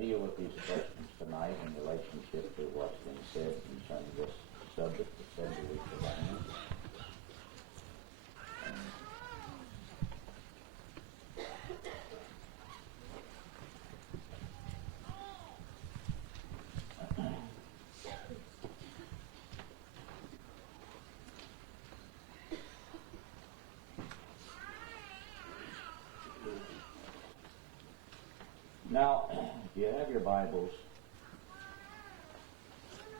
deal with these questions tonight in relationship to what's been said concerning this subject, the 70 weeks of Raymond. Now, if you have your Bibles,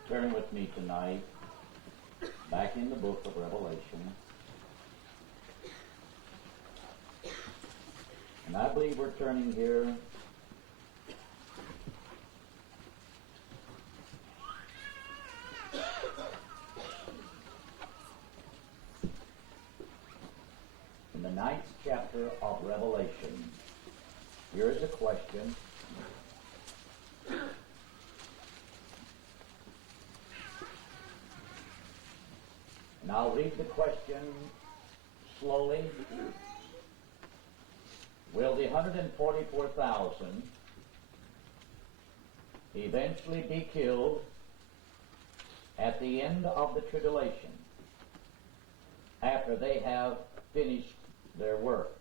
turn with me tonight back in the book of Revelation. And I believe we're turning here in the 9th chapter of Revelation. Here is a question. And I'll read the question slowly. Will the 144,000 eventually be killed at the end of the tribulation after they have finished their work?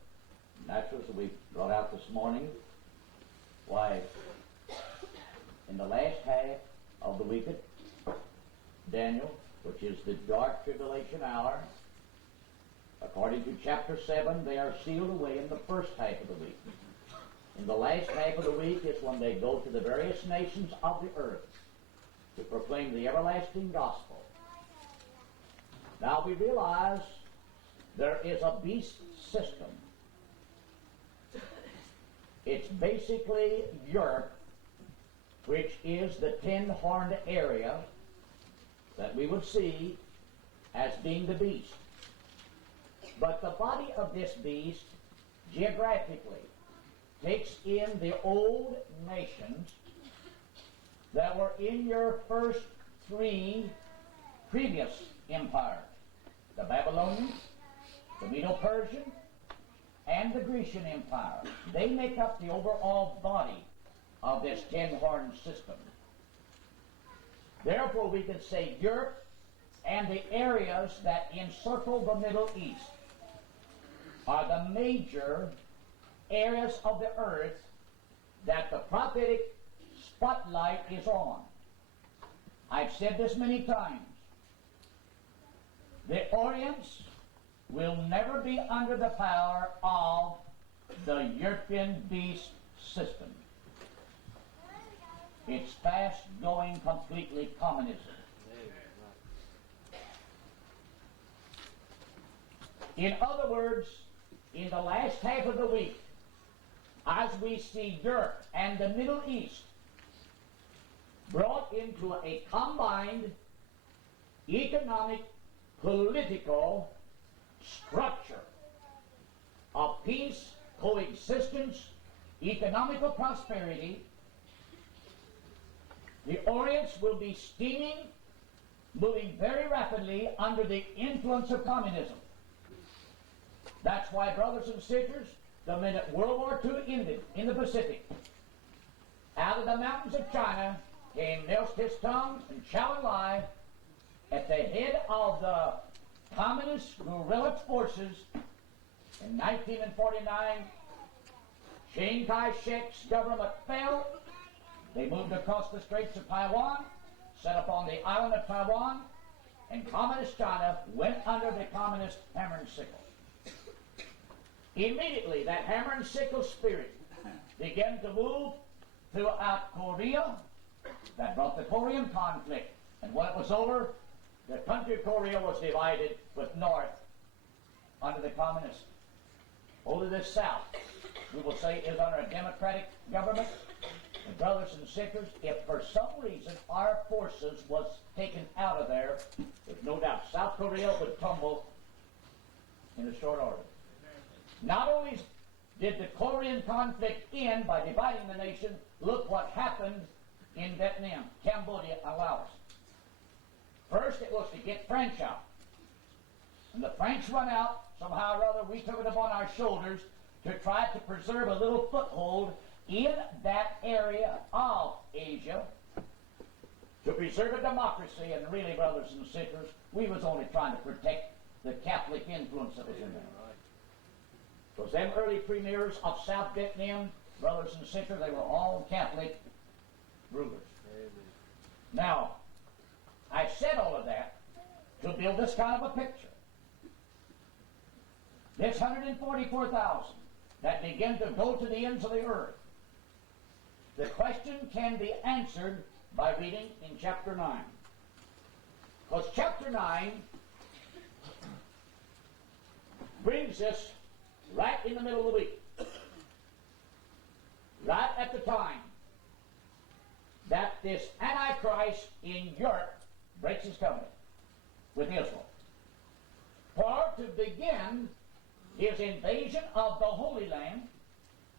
That's what we brought out this morning. Why, in the last half of the week of Daniel, which is the dark tribulation hour, according to chapter 7, they are sealed away in the first half of the week. In the last half of the week is when they go to the various nations of the earth to proclaim the everlasting gospel. Now we realize there is a beast system. It's basically Europe, which is the 10-horned area that we would see as being the beast. But the body of this beast, geographically, takes in the old nations that were in your first three previous empires. The Babylonian, the Medo-Persian, and the Grecian Empire. They make up the overall body of this 10-horned system. Therefore, we could say Europe and the areas that encircle the Middle East are the major areas of the earth that the prophetic spotlight is on. I've said this many times. The Orients will never be under the power of the European beast system. It's fast going completely communism. In other words, in the last half of the week, as we see Europe and the Middle East brought into a combined economic, political structure of peace, coexistence, economical prosperity, the Orients will be steaming, moving very rapidly under the influence of communism. That's why, brothers and sisters, the minute World War II ended in the Pacific, out of the mountains of China came Mills Tongue and Chow En Lai at the head of the communist guerrilla forces. In 1949, Chiang Kai-shek's government fell. They moved across the Straits of Taiwan, set up on the island of Taiwan, and communist China went under the communist hammer and sickle. Immediately, that hammer and sickle spirit began to move throughout Korea. That brought the Korean conflict. And when it was over, the country of Korea was divided with North under the communists. Only the South, we will say, is under a democratic government. And brothers and sisters, if for some reason our forces was taken out of there, there's no doubt South Korea would tumble in a short order. Not only did the Korean conflict end by dividing the nation, look what happened in Vietnam, Cambodia, and Laos. First, it was to get French out. And the French went out, somehow or other we took it upon our shoulders to try to preserve a little foothold in that area of Asia to preserve a democracy. And really, brothers and sisters, we was only trying to protect the Catholic influence that was in there. Because them early premiers of South Vietnam, brothers and sisters, they were all Catholic rulers. Amen. Now, I said all of that to build this kind of a picture. This 144,000 that begin to go to the ends of the earth. The question can be answered by reading in chapter 9. Because chapter 9 brings us right in the middle of the week. Right at the time that this Antichrist in Europe breaks his covenant with Israel. For to begin his invasion of the Holy Land,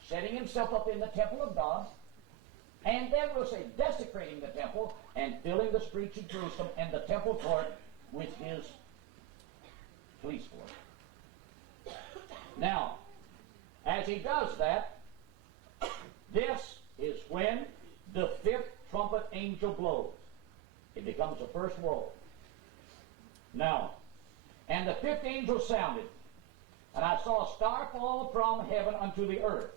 setting himself up in the temple of God, and then we'll say desecrating the temple and filling the streets of Jerusalem and the temple court with his police force. Now, as he does that, this is when the fifth trumpet angel blows. It becomes the first woe. Now, and the fifth angel sounded, and I saw a star fall from heaven unto the earth,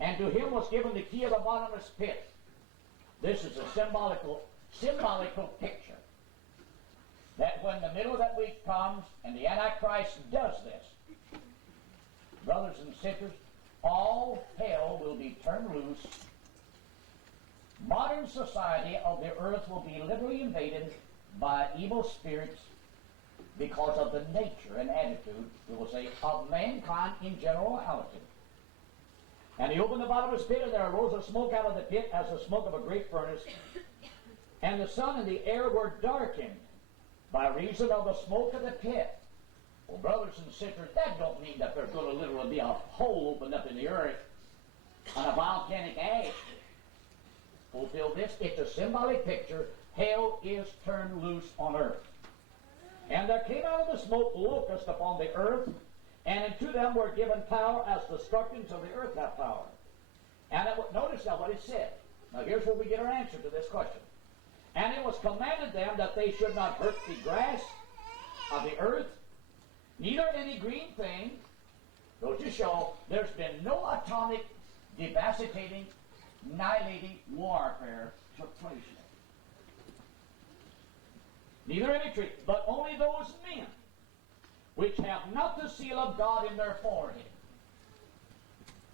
and to him was given the key of the bottomless pit. This is a symbolical picture that when the middle of that week comes and the Antichrist does this, brothers and sisters, all hell will be turned loose. Modern society of the earth will be literally invaded by evil spirits because of the nature and attitude, we will say, of mankind in generality. And he opened the bottomless pit, and there arose a smoke out of the pit as the smoke of a great furnace. And the sun and the air were darkened by reason of the smoke of the pit. Well, brothers and sisters, that don't mean that there's going to literally be a hole opened up in the earth and a volcanic ash fulfill this. It's a symbolic picture. Hell is turned loose on earth. And there came out of the smoke locusts upon the earth, and unto them were given power as the structures of the earth have power. And notice now what it said. Now here's where we get our answer to this question. And it was commanded them that they should not hurt the grass of the earth, neither any green thing. Though to show there's been no atomic, devastating, annihilating warfare took place yet. Neither any tree, but only those men which have not the seal of God in their forehead.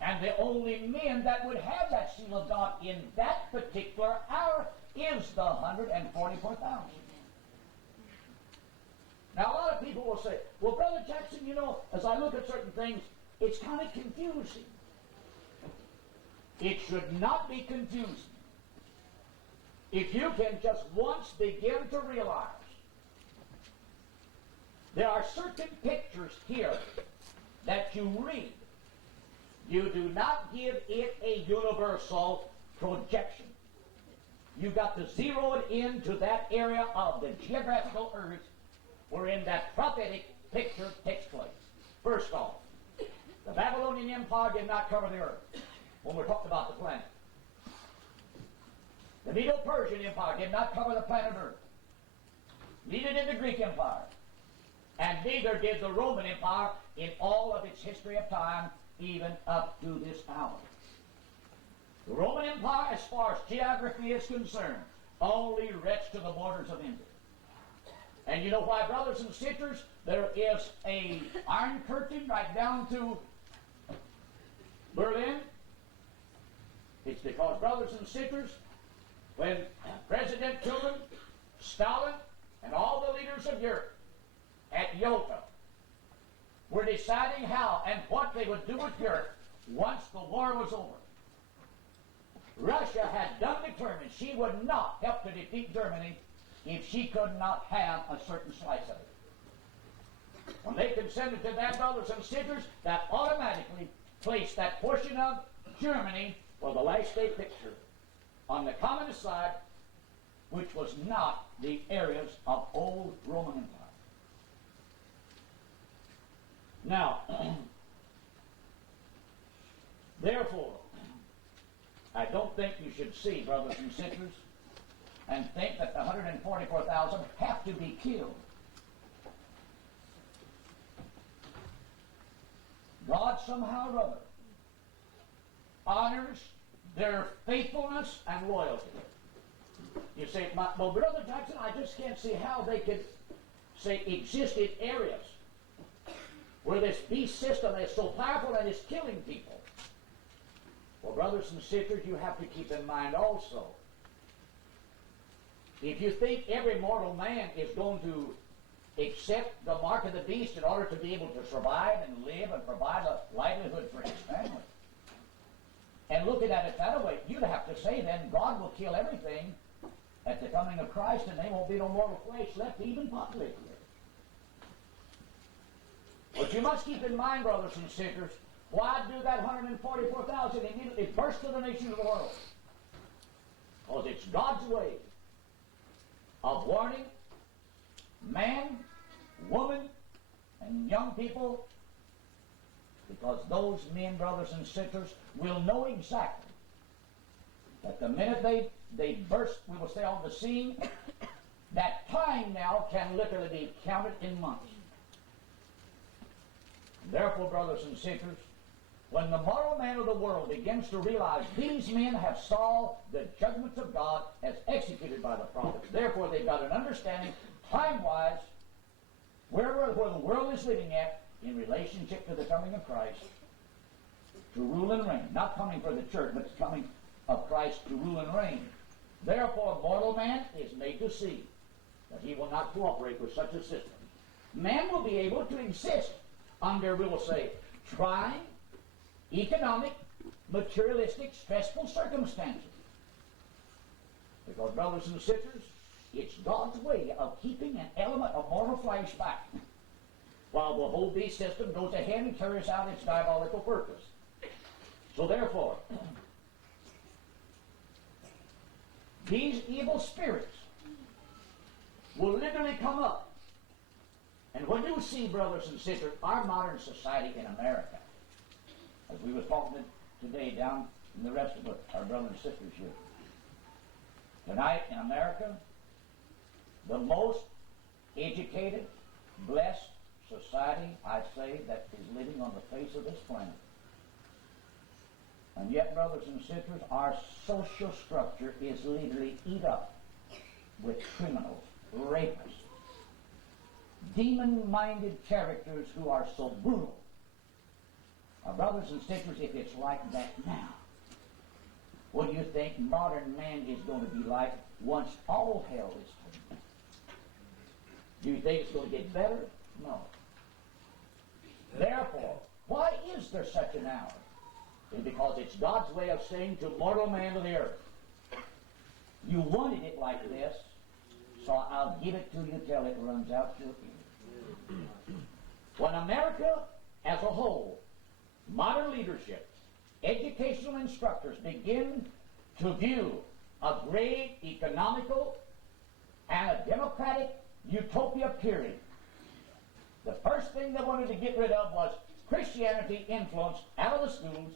And the only men that would have that seal of God in that particular hour is the 144,000. Now, a lot of people will say, well, Brother Jackson, you know, as I look at certain things, it's kind of confusing. It should not be confusing. If you can just once begin to realize there are certain pictures here that you read. You do not give it a universal projection. You've got to zero it into that area of the geographical earth wherein that prophetic picture takes place. First off, the Babylonian Empire did not cover the earth when we're talking about the planet. The Medo-Persian Empire did not cover the planet Earth. Neither did the Greek Empire. And neither did the Roman Empire in all of its history of time, even up to this hour. The Roman Empire, as far as geography is concerned, only reached to the borders of India. And you know why, brothers and sisters? There is a iron curtain right down to Berlin. It's because, brothers and sisters, when President Truman, Stalin, and all the leaders of Europe at Yalta were deciding how and what they would do with Europe once the war was over, Russia had done determined she would not help to defeat Germany if she could not have a certain slice of it. When they consented to that, brothers and sisters, that automatically placed that portion of Germany for the last day picture on the communist side, which was not the areas of old Roman Empire. Now, therefore, I don't think you should see, brothers and sisters, and think that the 144,000 have to be killed. God somehow or other honors their faithfulness and loyalty. You say, well, Brother Jackson, I just can't see how they could, say, exist in areas where this beast system is so powerful and is killing people. Well, brothers and sisters, you have to keep in mind also, if you think every mortal man is going to accept the mark of the beast in order to be able to survive and live and provide a livelihood for his family, and looking at it that way, you'd have to say then God will kill everything at the coming of Christ, and there won't be no mortal flesh left to even populate it. But you must keep in mind, brothers and sisters, why do that 144,000 immediately burst to the nations of the world? Because it's God's way of warning man, woman, and young people, because those men, brothers and sisters, will know exactly that the minute they burst, we will say, on the scene, that time now can literally be counted in months. Therefore, brothers and sisters, when the moral man of the world begins to realize these men have saw the judgments of God as executed by the prophets, therefore they've got an understanding, time-wise, where the world is living at in relationship to the coming of Christ to rule and reign. Not coming for the church, but the coming of Christ to rule and reign. Therefore, mortal man is made to see that he will not cooperate with such a system. Man will be able to exist under, we will say, trying, economic, materialistic, stressful circumstances. Because, brothers and sisters, it's God's way of keeping an element of mortal flesh back, while the whole beast system goes ahead and carries out its diabolical purpose. So therefore, these evil spirits will literally come up. And when you see, brothers and sisters, our modern society in America, as we were talking today down in the rest of our brothers and sisters here, tonight in America, the most educated, blessed society, I say, that is living on the face of this planet. And yet, brothers and sisters, our social structure is literally eat up with criminals, rapists, demon-minded characters who are so brutal. Now, brothers and sisters, if it's like that now, what do you think modern man is going to be like once all hell is turned? Do you think it's going to get better? No. Therefore, why is there such an hour? It's because it's God's way of saying to mortal man of the earth, you wanted it like this, so I'll give it to you till it runs out your ear. When America as a whole, modern leadership, educational instructors begin to view a great economical and a democratic utopia period, the first thing they wanted to get rid of was Christianity influence out of the schools,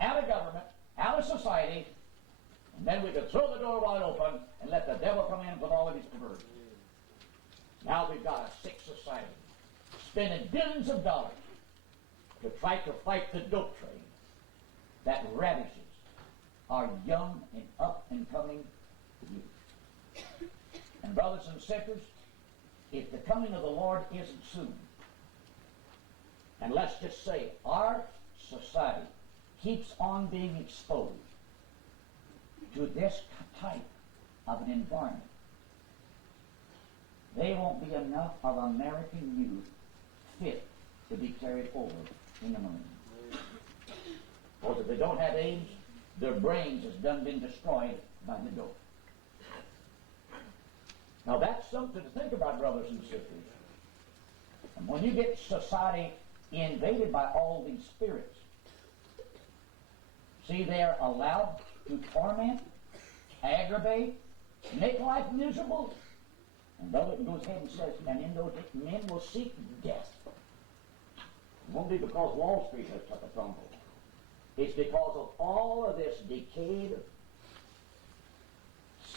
out of government, out of society, and then we could throw the door wide open and let the devil come in with all of his perversions. Now we've got a sick society, spending billions of dollars to try to fight the dope trade that ravages our young and up-and-coming youth. And brothers and sisters, if the coming of the Lord isn't soon, and let's just say our society keeps on being exposed to this type of an environment, there won't be enough of American youth fit to be carried over in the Marine. Because if they don't have age, their brains has done been destroyed by the dope. Now that's something to think about, brothers and sisters. And when you get society invaded by all these spirits, see, they're allowed to torment, aggravate, make life miserable. And brother goes ahead and says, and in those men will seek death. It won't be because Wall Street has took a tumble. is because of all of this decayed,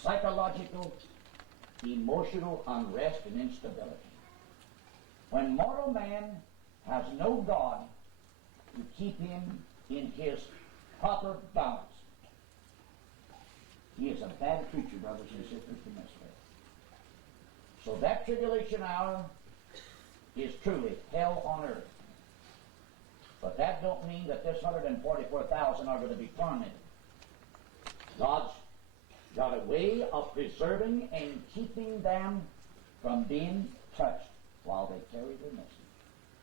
psychological, emotional unrest and instability. When mortal man has no God to keep him in his proper balance, he is a bad creature, brothers and sisters, to mess with. So that tribulation hour is truly hell on earth. But that don't mean that this 144,000 are going to be tormented. God's got a way of preserving and keeping them from being touched while they carry their message.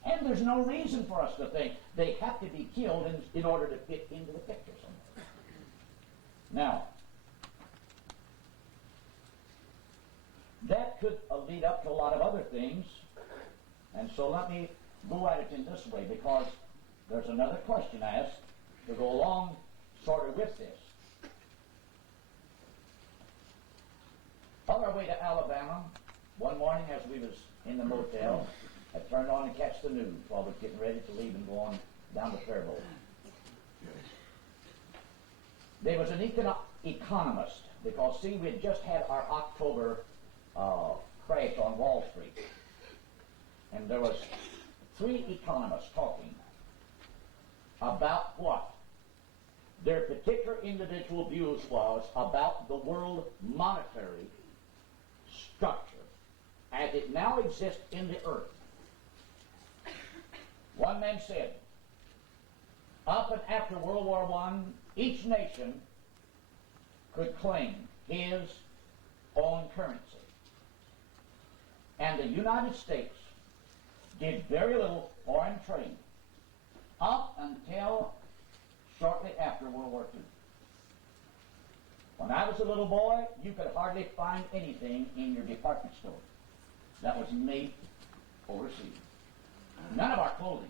And there's no reason for us to think they have to be killed in order to fit into the picture somewhere. Now, that could lead up to a lot of other things, and so let me go at it in this way, because there's another question asked to go along sort of with this. On our way to Alabama, one morning as we was in the motel, I turned on to catch the news while we was getting ready to leave and go on down the Faribault. There was an economist, because, see, we had just had our October crash on Wall Street. And there was 3 economists talking about what their particular individual views was about the world monetary structure as it now exists in the earth. One man said, up and after World War I, each nation could claim his own currency. And the United States did very little foreign trade up until shortly after World War II. When I was a little boy, you could hardly find anything in your department store that was made overseas. None of our clothing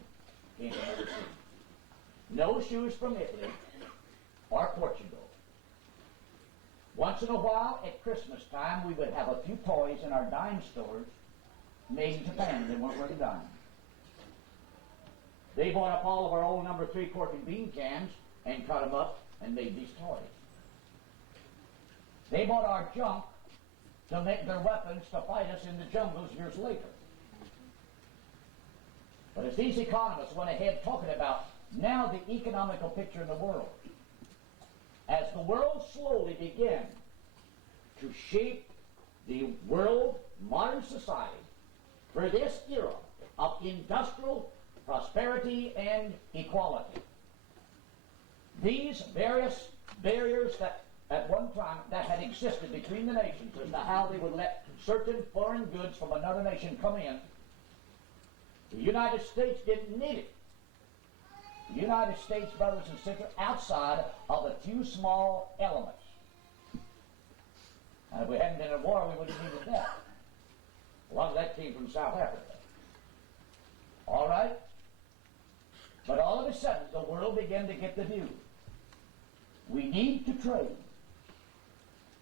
came from overseas. No shoes from Italy or Portugal. Once in a while, at Christmas time, we would have a few toys in our dime stores made in Japan. They weren't worth a dime. They bought up all of our old number 3 cork and bean cans and cut them up and made these toys. They bought our junk to make their weapons to fight us in the jungles years later. But as these economists went ahead talking about now the economical picture in the world, as the world slowly began to shape the world modern society for this era of industrial prosperity and equality, these various barriers that at one time that had existed between the nations as to how they would let certain foreign goods from another nation come in, the United States didn't need it. The United States, brothers and sisters, outside of a few small elements. And if we hadn't been in a war, we wouldn't have needed that. A lot of that came from South Africa. All right? But all of a sudden, the world began to get the view. We need to trade.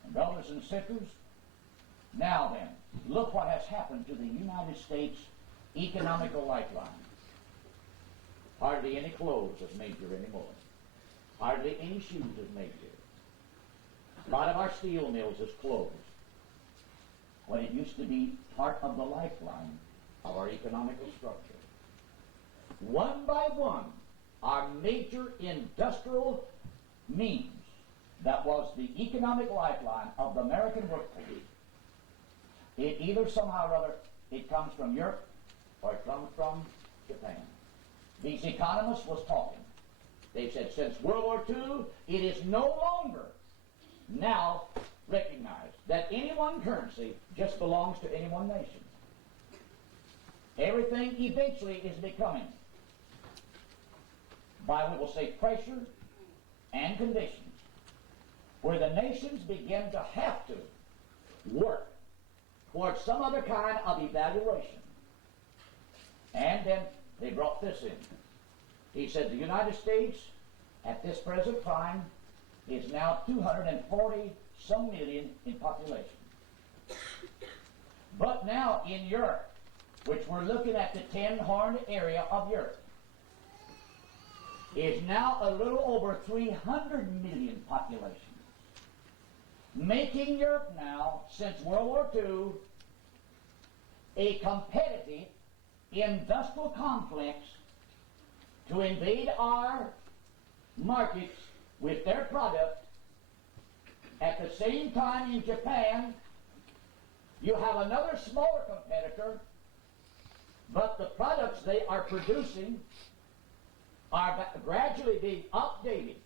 And brothers and sisters, now then, look what has happened to the United States economical lifeline. Hardly any clothes is made here anymore. Hardly any shoes is made here. A lot of our steel mills is closed, when it used to be part of the lifeline of our economical structure. One by one, our major industrial means that was the economic lifeline of the American workforce, it either somehow or other, it comes from Europe or it comes from Japan. These economists was talking. They said since World War II, it is no longer now recognized that any one currency just belongs to any one nation. Everything eventually is becoming, by we will say pressure and conditions, where the nations begin to have to work towards some other kind of evaluation. And then they brought this in. He said the United States, at this present time, is now 240 some million in population. But now in Europe, which we're looking at the 10-horn area of Europe, is now a little over 300 million population, making Europe now, since World War II, a competitive industrial complex to invade our markets with their product. At the same time, in Japan, you have another smaller competitor, but the products they are producing are gradually being updated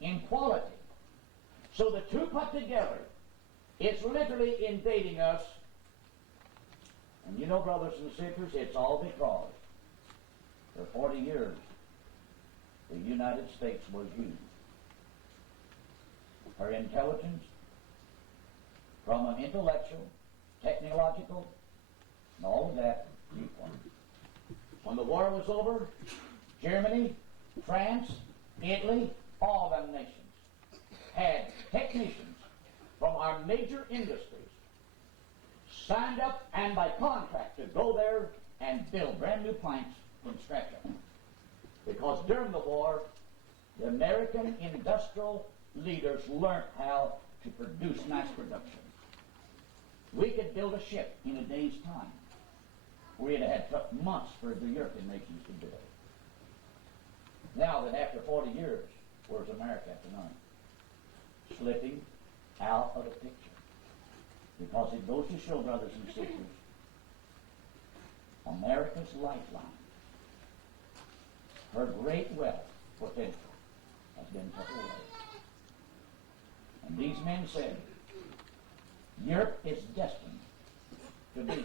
in quality. So the two put together, it's literally invading us. And you know, brothers and sisters, it's all because for 40 years the United States was used. Her intelligence from an intellectual, technological, and all of that viewpoint. When the war was over, Germany, France, Italy, all them nations had technicians from our major industries signed up and by contract to go there and build brand new plants from scratch up. Because during the war, the American industrial leaders learned how to produce mass production. We could build a ship in a day's time. We'd have had took months for the European nations to do it. Now that after 40 years, where's America tonight? Slipping out of the picture. Because it goes to show, brothers and sisters, America's lifeline, her great wealth potential, has been taken away. And these men said, Europe is destined to be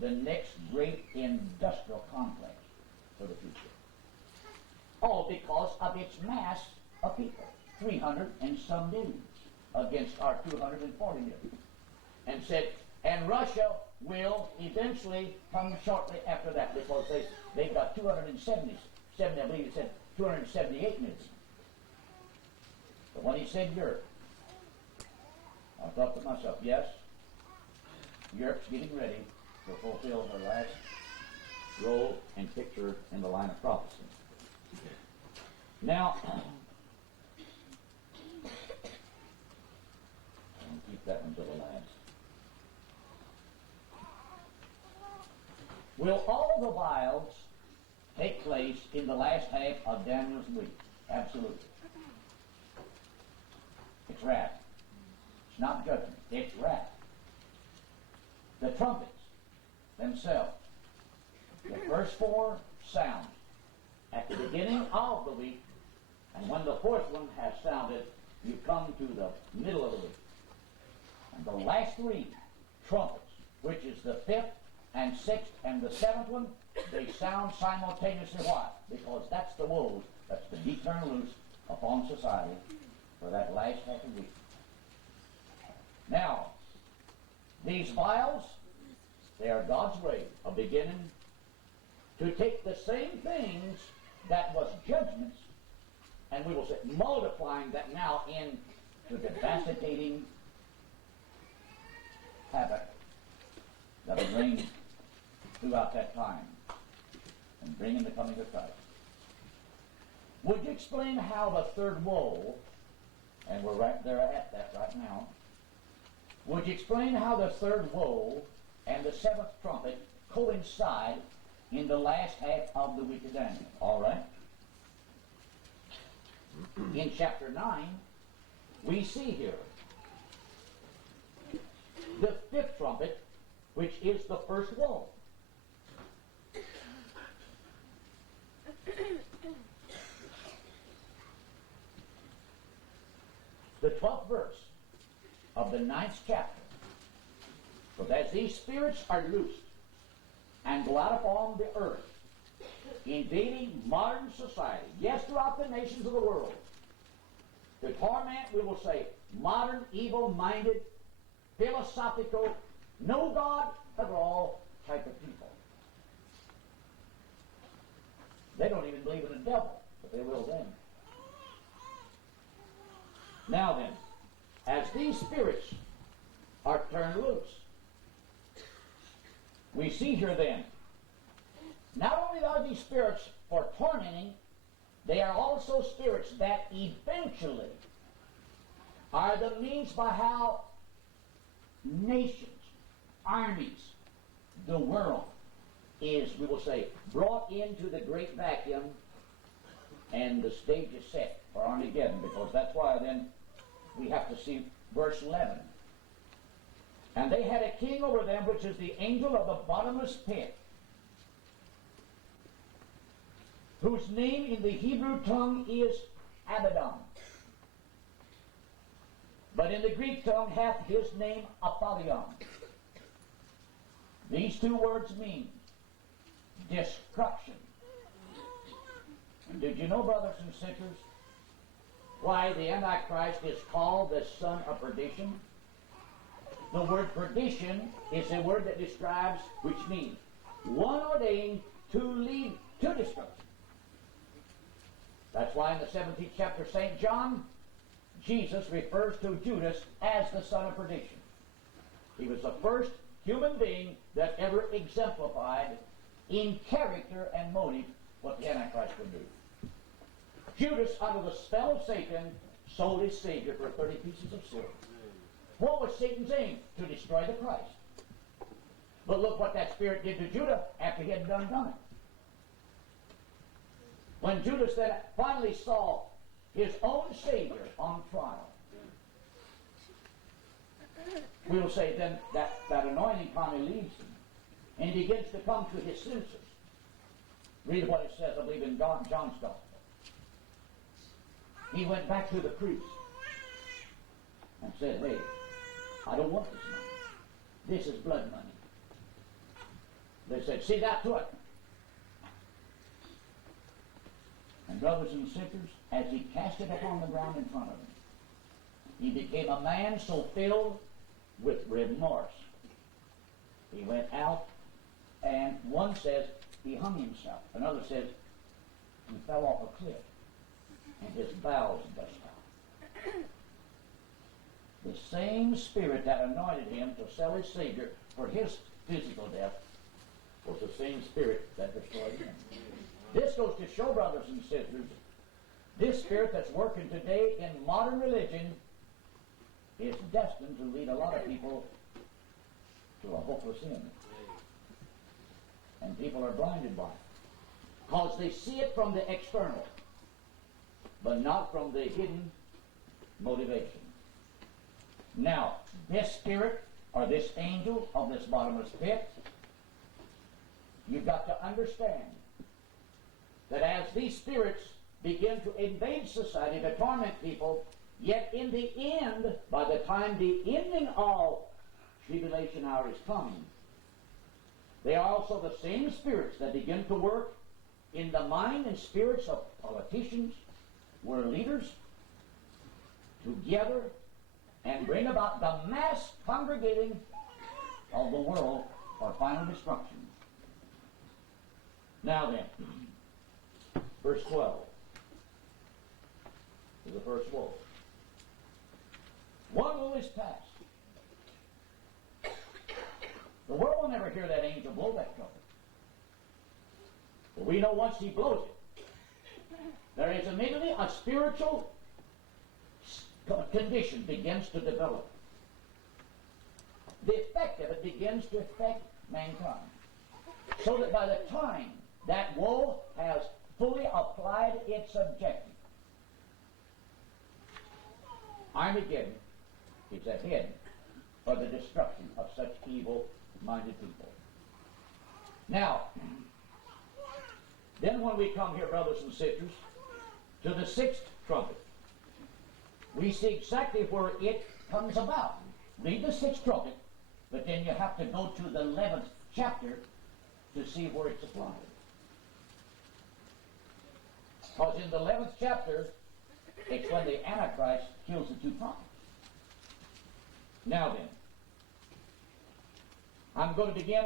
the next great industrial complex for the future. All because of its mass of people, 300 and some million against our 240 million. And said, and Russia will eventually come shortly after that, because they've got 270, I believe it said 278 million. But when he said Europe, I thought to myself, yes, Europe's getting ready to fulfill her last role and picture in the line of prophecy. Now, I'll keep that one to the last. Will all the vials take place in the last half of Daniel's week? Absolutely. It's wrath. It's not judgment. It's wrath. The trumpets themselves, the first four sounds at the beginning of the week, and when the fourth one has sounded, you come to the middle of the week. And the last three trumpets, which is the fifth and sixth and the seventh one, they sound simultaneously. Why? Because that's the woes that's to be turned loose upon society for that last half of the week. Now, these vials, they are God's way of beginning to take the same things that was judgments, and we will say multiplying that now into the devastating havoc that will reign throughout that time and bring in the coming of Christ. Would you explain how the third woe, and we're right there at that right now, would you explain how the third woe and the seventh trumpet coincide in the last half of the week of Daniel? All right. In chapter 9, we see here the fifth trumpet, which is the first woe. The 12th verse of the 9th chapter. But as these spirits are loosed and go out upon the earth, invading modern society, yes, throughout the nations of the world, to torment, we will say, modern, evil-minded, philosophical, no God at all type of people. They don't even believe in a devil, but they will then. Now then, as these spirits are turned loose, we see here then, not only are these spirits for tormenting they are also spirits that eventually are the means by how nations, armies, the world is, we will say, brought into the great vacuum, and the stage is set for Armageddon, because that's why then we have to see verse 11. And they had a king over them, which is the angel of the bottomless pit, whose name in the Hebrew tongue is Abaddon, but in the Greek tongue hath his name Apollyon. These two words mean destruction. And did you know, brothers and sisters, why the Antichrist is called the son of perdition? The word perdition is a word that describes, which means one ordained to lead to destruction. That's why in the 17th chapter of St. John, Jesus refers to Judas as the son of perdition. He was the first human being that ever exemplified in character and motive what the Antichrist would do. Judas, under the spell of Satan, sold his Savior for 30 pieces of silver. What was Satan's aim? To destroy the Christ. But look what that spirit did to Judah after he had done it. When Judas then finally saw his own Savior on trial, we'll say then that anointing finally leaves him, and he begins to come to his senses. Read what it says, I believe, in John's Gospel. He went back to the priest and said, hey, I don't want this money. This is blood money. They said, see that to it. And brothers and sisters, as he cast it upon the ground in front of him, he became a man so filled with remorse. He went out, and one says he hung himself. Another says he fell off a cliff, and his bowels burst out. The same spirit that anointed him to sell his Savior for his physical death was the same spirit that destroyed him. This goes to show, brothers and sisters, this spirit that's working today in modern religion is destined to lead a lot of people to a hopeless end. And people are blinded by it, because they see it from the external, but not from the hidden motivation. Now, this spirit, or this angel of this bottomless pit, you've got to understand that as these spirits begin to invade society, to torment people, yet in the end, by the time the ending of tribulation hour is coming, they are also the same spirits that begin to work in the mind and spirits of politicians, world leaders, together, and bring about the mass congregating of the world for final destruction. Now then, verse 12 is the first woe. One woe is past. The world will never hear that angel blow that trumpet. But we know once he blows it, there is immediately a spiritual condition begins to develop. The effect of it begins to affect mankind. So that by the time that woe has fully applied its objective, Armageddon is ahead for the destruction of such evil-minded people. Now, then when we come here, brothers and sisters, to the sixth trumpet, we see exactly where it comes about. Read the sixth trumpet, but then you have to go to the 11th chapter to see where it's applied. Because in the 11th chapter, it's when the Antichrist kills the two prophets. Now then, I'm going to begin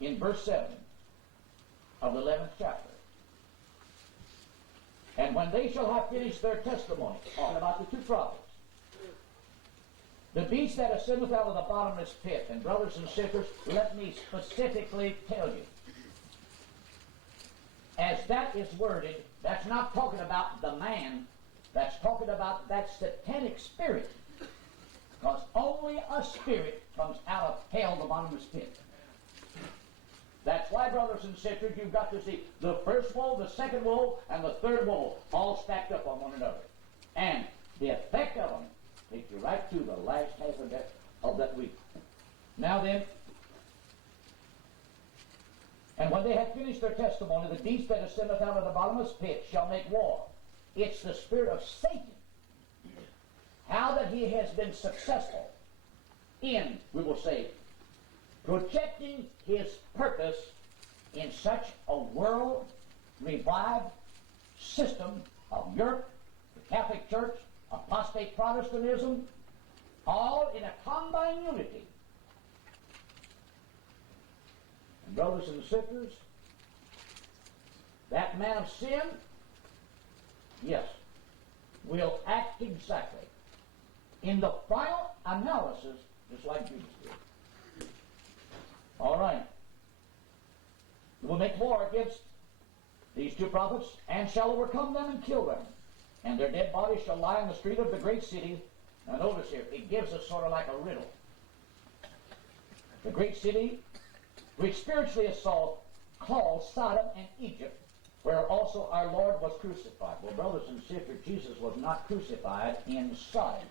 in verse 7 of the 11th chapter. And when they shall have finished their testimony, talking about the two prophets, the beast that ascendeth out of the bottomless pit, and brothers and sisters, let me specifically tell you, as that is worded, That's not talking about the man. That's talking about that satanic spirit. Because only a spirit comes out of hell, the bottomless pit. That's why, brothers and sisters, you've got to see the first woe, the second woe, and the third woe all stacked up on one another. And the effect of them takes you right to the last half of that week. Now then, and when they have finished their testimony, the beast that ascendeth out of the bottomless pit shall make war. It's the spirit of Satan. How that he has been successful in, we will say, projecting his purpose in such a world-revived system of Europe, the Catholic Church, apostate Protestantism, all in a combined unity. And brothers and sisters, that man of sin, yes, will act exactly in the final analysis just like Jesus did. All right. He will make war against these two prophets and shall overcome them and kill them. And their dead bodies shall lie in the street of the great city. Now notice here, it gives us sort of like a riddle. The great city, which spiritually is called Sodom and Egypt, where also our Lord was crucified. Well, brothers and sisters, Jesus was not crucified in Sodom,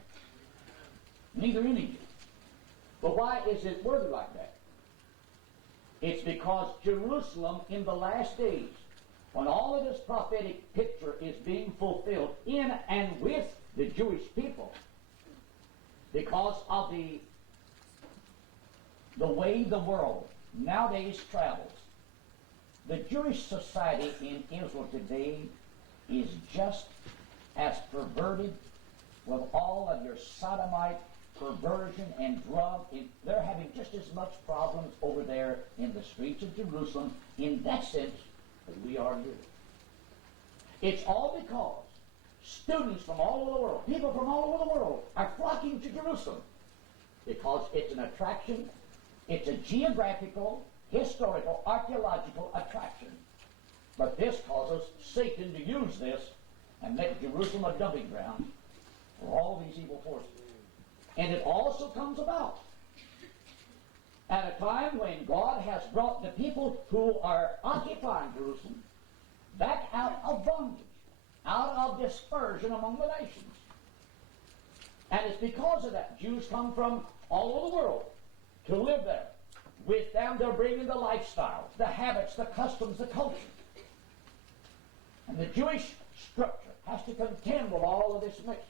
neither in Egypt. But why is it worded like that? It's because Jerusalem in the last days, when all of this prophetic picture is being fulfilled in and with the Jewish people, because of the way the world nowadays travels, the Jewish society in Israel today is just as perverted with all of your sodomite perversion and drug. They're having just as much problems over there in the streets of Jerusalem in that sense that we are here. It's all because students from all over the world, people from all over the world are flocking to Jerusalem because it's an attraction. It's a geographical, historical, archaeological attraction. But this causes Satan to use this and make Jerusalem a dumping ground for all these evil forces. And it also comes about at a time when God has brought the people who are occupying Jerusalem back out of bondage, out of dispersion among the nations. And it's because of that Jews come from all over the world to live there. With them, they're bringing the lifestyles, the habits, the customs, the culture. And the Jewish structure has to contend with all of this mixture.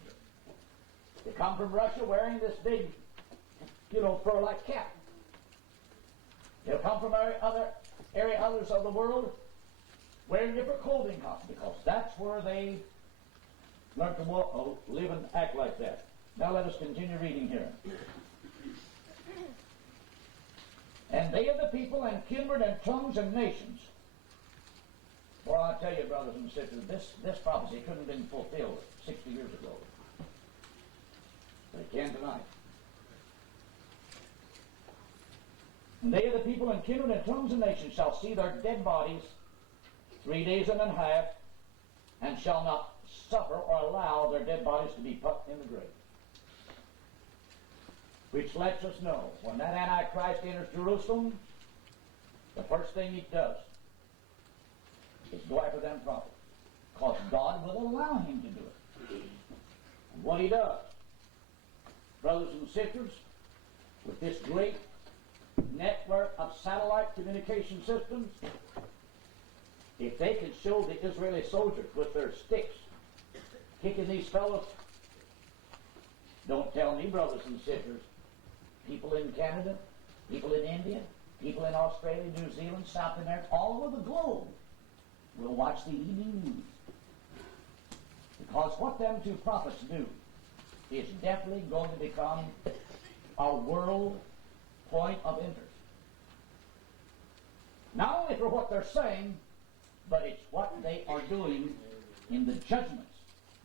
They come from Russia wearing this big, fur-like cap. They'll come from others of the world wearing different clothing costumes because that's where they learn to live and act like that. Now let us continue reading here. And they are the people and kindred and tongues and nations. Well, I tell you, brothers and sisters, this prophecy couldn't have been fulfilled 60 years ago. But it can tonight. And they are the people and kindred and tongues and nations shall see their dead bodies 3 days and a half, and shall not suffer or allow their dead bodies to be put in the grave. Which lets us know, when that Antichrist enters Jerusalem, the first thing he does is go after them prophets. Because God will allow him to do it. And what he does, brothers and sisters, with this great network of satellite communication systems, if they could show the Israeli soldiers with their sticks kicking these fellows, don't tell me, brothers and sisters, people in Canada, people in India, people in Australia, New Zealand, South America, all over the globe will watch the evening news. Because what them two prophets do is definitely going to become a world point of interest. Not only for what they're saying, but it's what they are doing in the judgments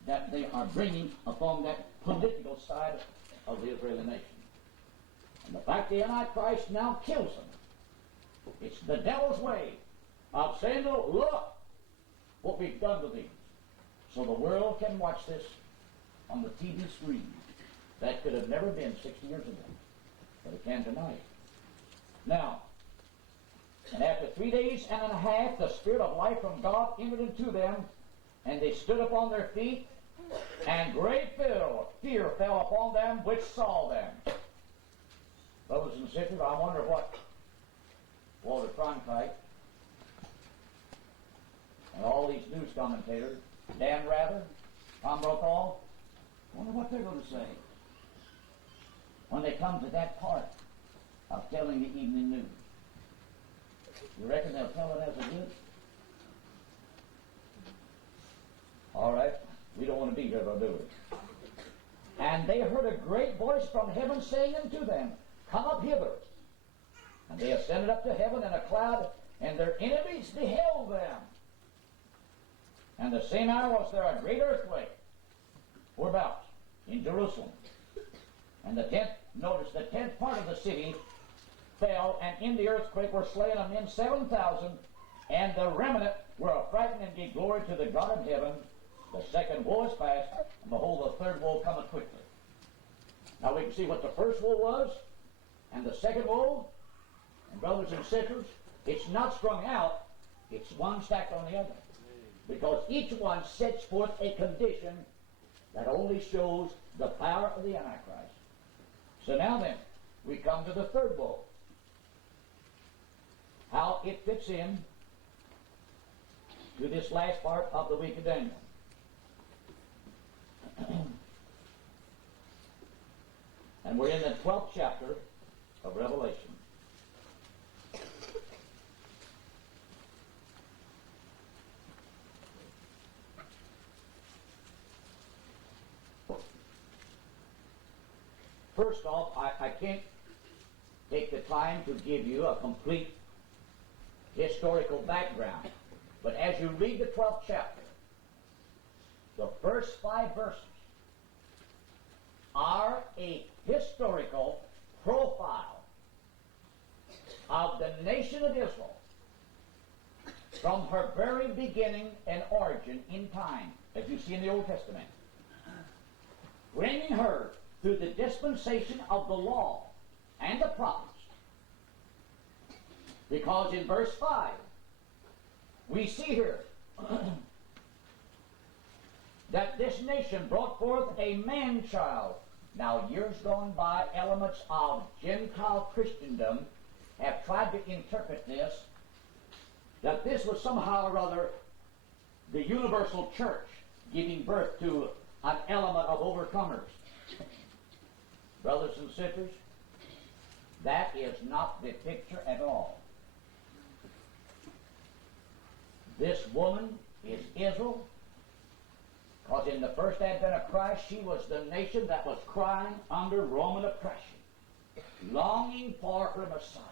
that they are bringing upon that political side of the Israeli nation. And the fact the Antichrist now kills them, it's the devil's way of saying, look, what we've done with these. So the world can watch this on the TV screen. That could have never been 60 years ago, but it can tonight. Now, and after 3 days and a half, the Spirit of life from God entered into them, and they stood upon their feet, and great fear fell upon them which saw them. Brothers and sisters, I wonder what Walter Cronkite and all these news commentators, Dan Rather, Tom Brokaw, wonder what they're going to say when they come to that part of telling the evening news. You reckon they'll tell it as it is? All right, we don't want to be here, they'll do it. And they heard a great voice from heaven saying unto them, Come up hither. And they ascended up to heaven in a cloud, and their enemies beheld them. And the same hour was there a great earthquake, whereabouts? In Jerusalem. And notice the 10th part of the city fell, and in the earthquake were slain of men 7,000, and the remnant were affrighted and gave glory to the God of heaven. The second woe is past, and behold, the third woe cometh quickly. Now we can see what the first woe was, and the second woe. And brothers and sisters, it's not strung out, it's one stacked on the other. Because each one sets forth a condition that only shows the power of the Antichrist. So now then, we come to the third woe. How it fits in to this last part of the week of Daniel. And we're in the 12th chapter of Revelation. First off, I can't take the time to give you a complete historical background. But as you read the 12th chapter, the first 5 verses are a historical profile of the nation of Israel from her very beginning and origin in time, as you see in the Old Testament, bringing her through the dispensation of the law and the prophets. Because in verse 5, we see here that this nation brought forth a man-child. Now, years gone by, elements of Gentile Christendom have tried to interpret this, that this was somehow or other the universal church giving birth to an element of overcomers. Brothers and sisters, that is not the picture at all. This woman is Israel, because in the first advent of Christ, she was the nation that was crying under Roman oppression, longing for her Messiah.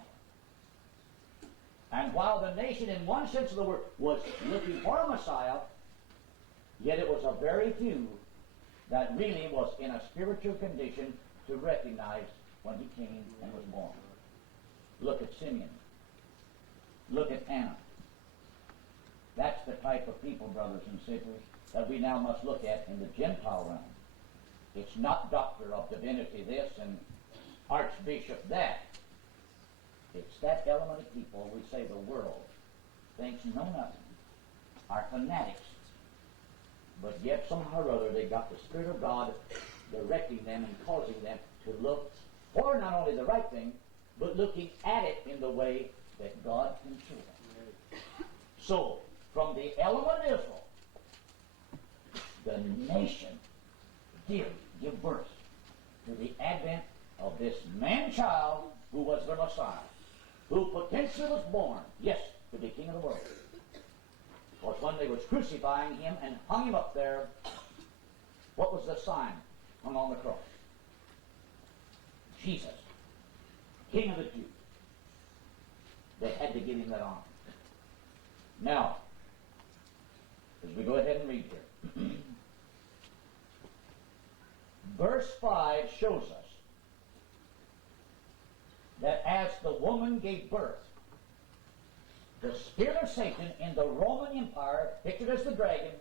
And while the nation, in one sense of the word, was looking for a Messiah, yet it was a very few that really was in a spiritual condition to recognize when he came and was born. Look at Simeon. Look at Anna. That's the type of people, brothers and sisters, that we now must look at in the Gentile realm. It's not doctor of divinity this and archbishop that. It's that element of people we say the world thinks know nothing, are fanatics, but yet somehow or other they got the Spirit of God directing them and causing them to look for not only the right thing, but looking at it in the way that God can show them. So, from the element of Israel, the nation did give birth to the advent of this man-child who was the Messiah, who potentially was born, yes, to be king of the world. Because when they was crucifying him and hung him up there, what was the sign hung on the cross? Jesus, King of the Jews. They had to give him that honor. Now, as we go ahead and read here, verse 5 shows us that as the woman gave birth, The spirit of Satan in the Roman Empire, pictured as the dragon,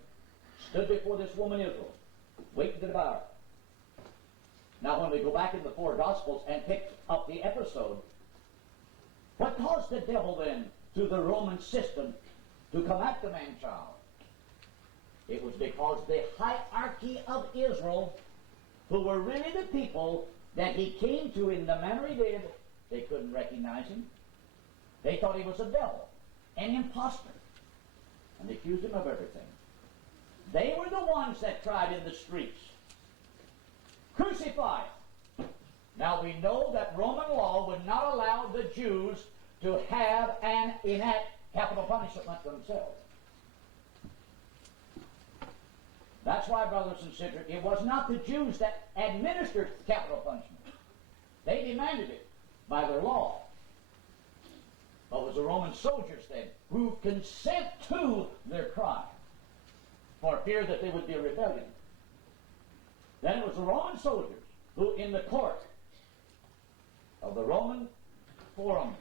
stood before this woman Israel, waiting to devour her. Now, when we go back in the four Gospels and pick up the episode, what caused the devil then, through the Roman system, to come at the man-child? It was because the hierarchy of Israel, who were really the people that he came to in the manner he did, they couldn't recognize him. They thought he was a devil, an impostor, and they accused him of everything. They were the ones that cried in the streets, "Crucify!" Now we know that Roman law would not allow the Jews to have and enact capital punishment themselves. That's why, brothers and sisters, it was not the Jews that administered capital punishment. They demanded it by their law. But it was the Roman soldiers then who consent to their crime for fear that there would be a rebellion. Then it was the Roman soldiers who, in the court of the Roman Forum,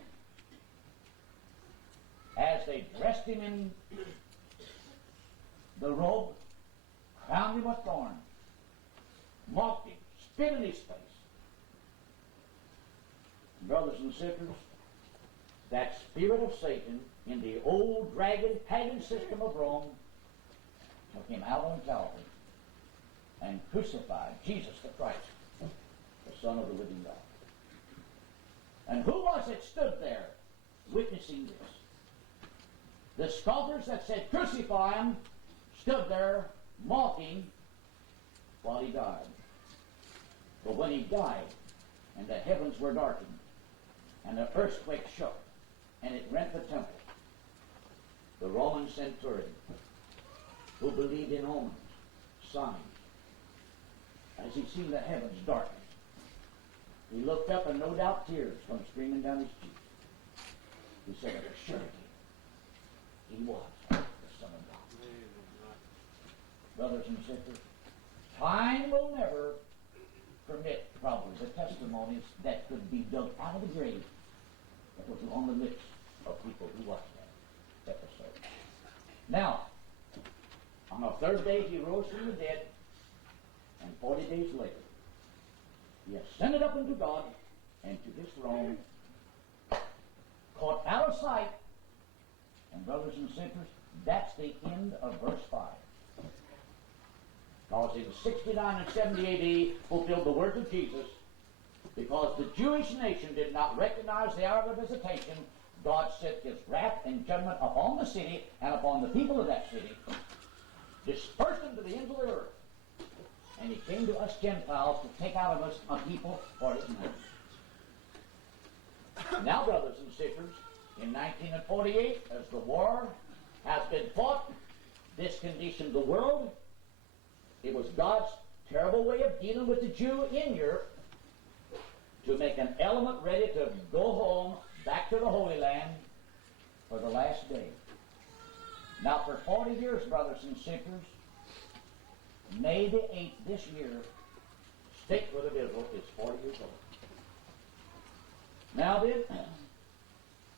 as they dressed him in the robe, crowned him with thorns, mocked him, spit in his face. Brothers and sisters, that spirit of Satan in the old dragon pagan system of Rome took him out on Calvary and crucified Jesus the Christ, the Son of the living God. And who was it stood there witnessing this? The scoffers that said, "Crucify him," stood there mocking while he died. But when he died, and the heavens were darkened, and the earthquake shook, and it rent the temple, the Roman centurion, who believed in omens, signs, as he seen the heavens darkened, he looked up, and no doubt tears come streaming down his cheeks. He said, "Of a surety, he was the Son of God." Brothers and sisters, time will never permit, probably, the testimonies that could be dug out of the grave that was on the lips of people who watched that episode. Now, on the third day he rose from the dead, and 40 days later he ascended up into God and to his throne, caught out of sight. And brothers and sisters, that's the end of verse 5. Because in 69 and 70 A.D. fulfilled the words of Jesus, because the Jewish nation did not recognize the hour of visitation, God set his wrath and judgment upon the city and upon the people of that city, dispersed them to the ends of the earth, and he came to us Gentiles to take out of us a people for his name. Now, brothers and sisters, in 1948, as the war has been fought, this conditioned the world. It was God's terrible way of dealing with the Jew in Europe to make an element ready to go home, back to the Holy Land for the last day. Now, for 40 years, brothers and sisters, May the 8th this year, statehood of Israel is 40 years old. Now then,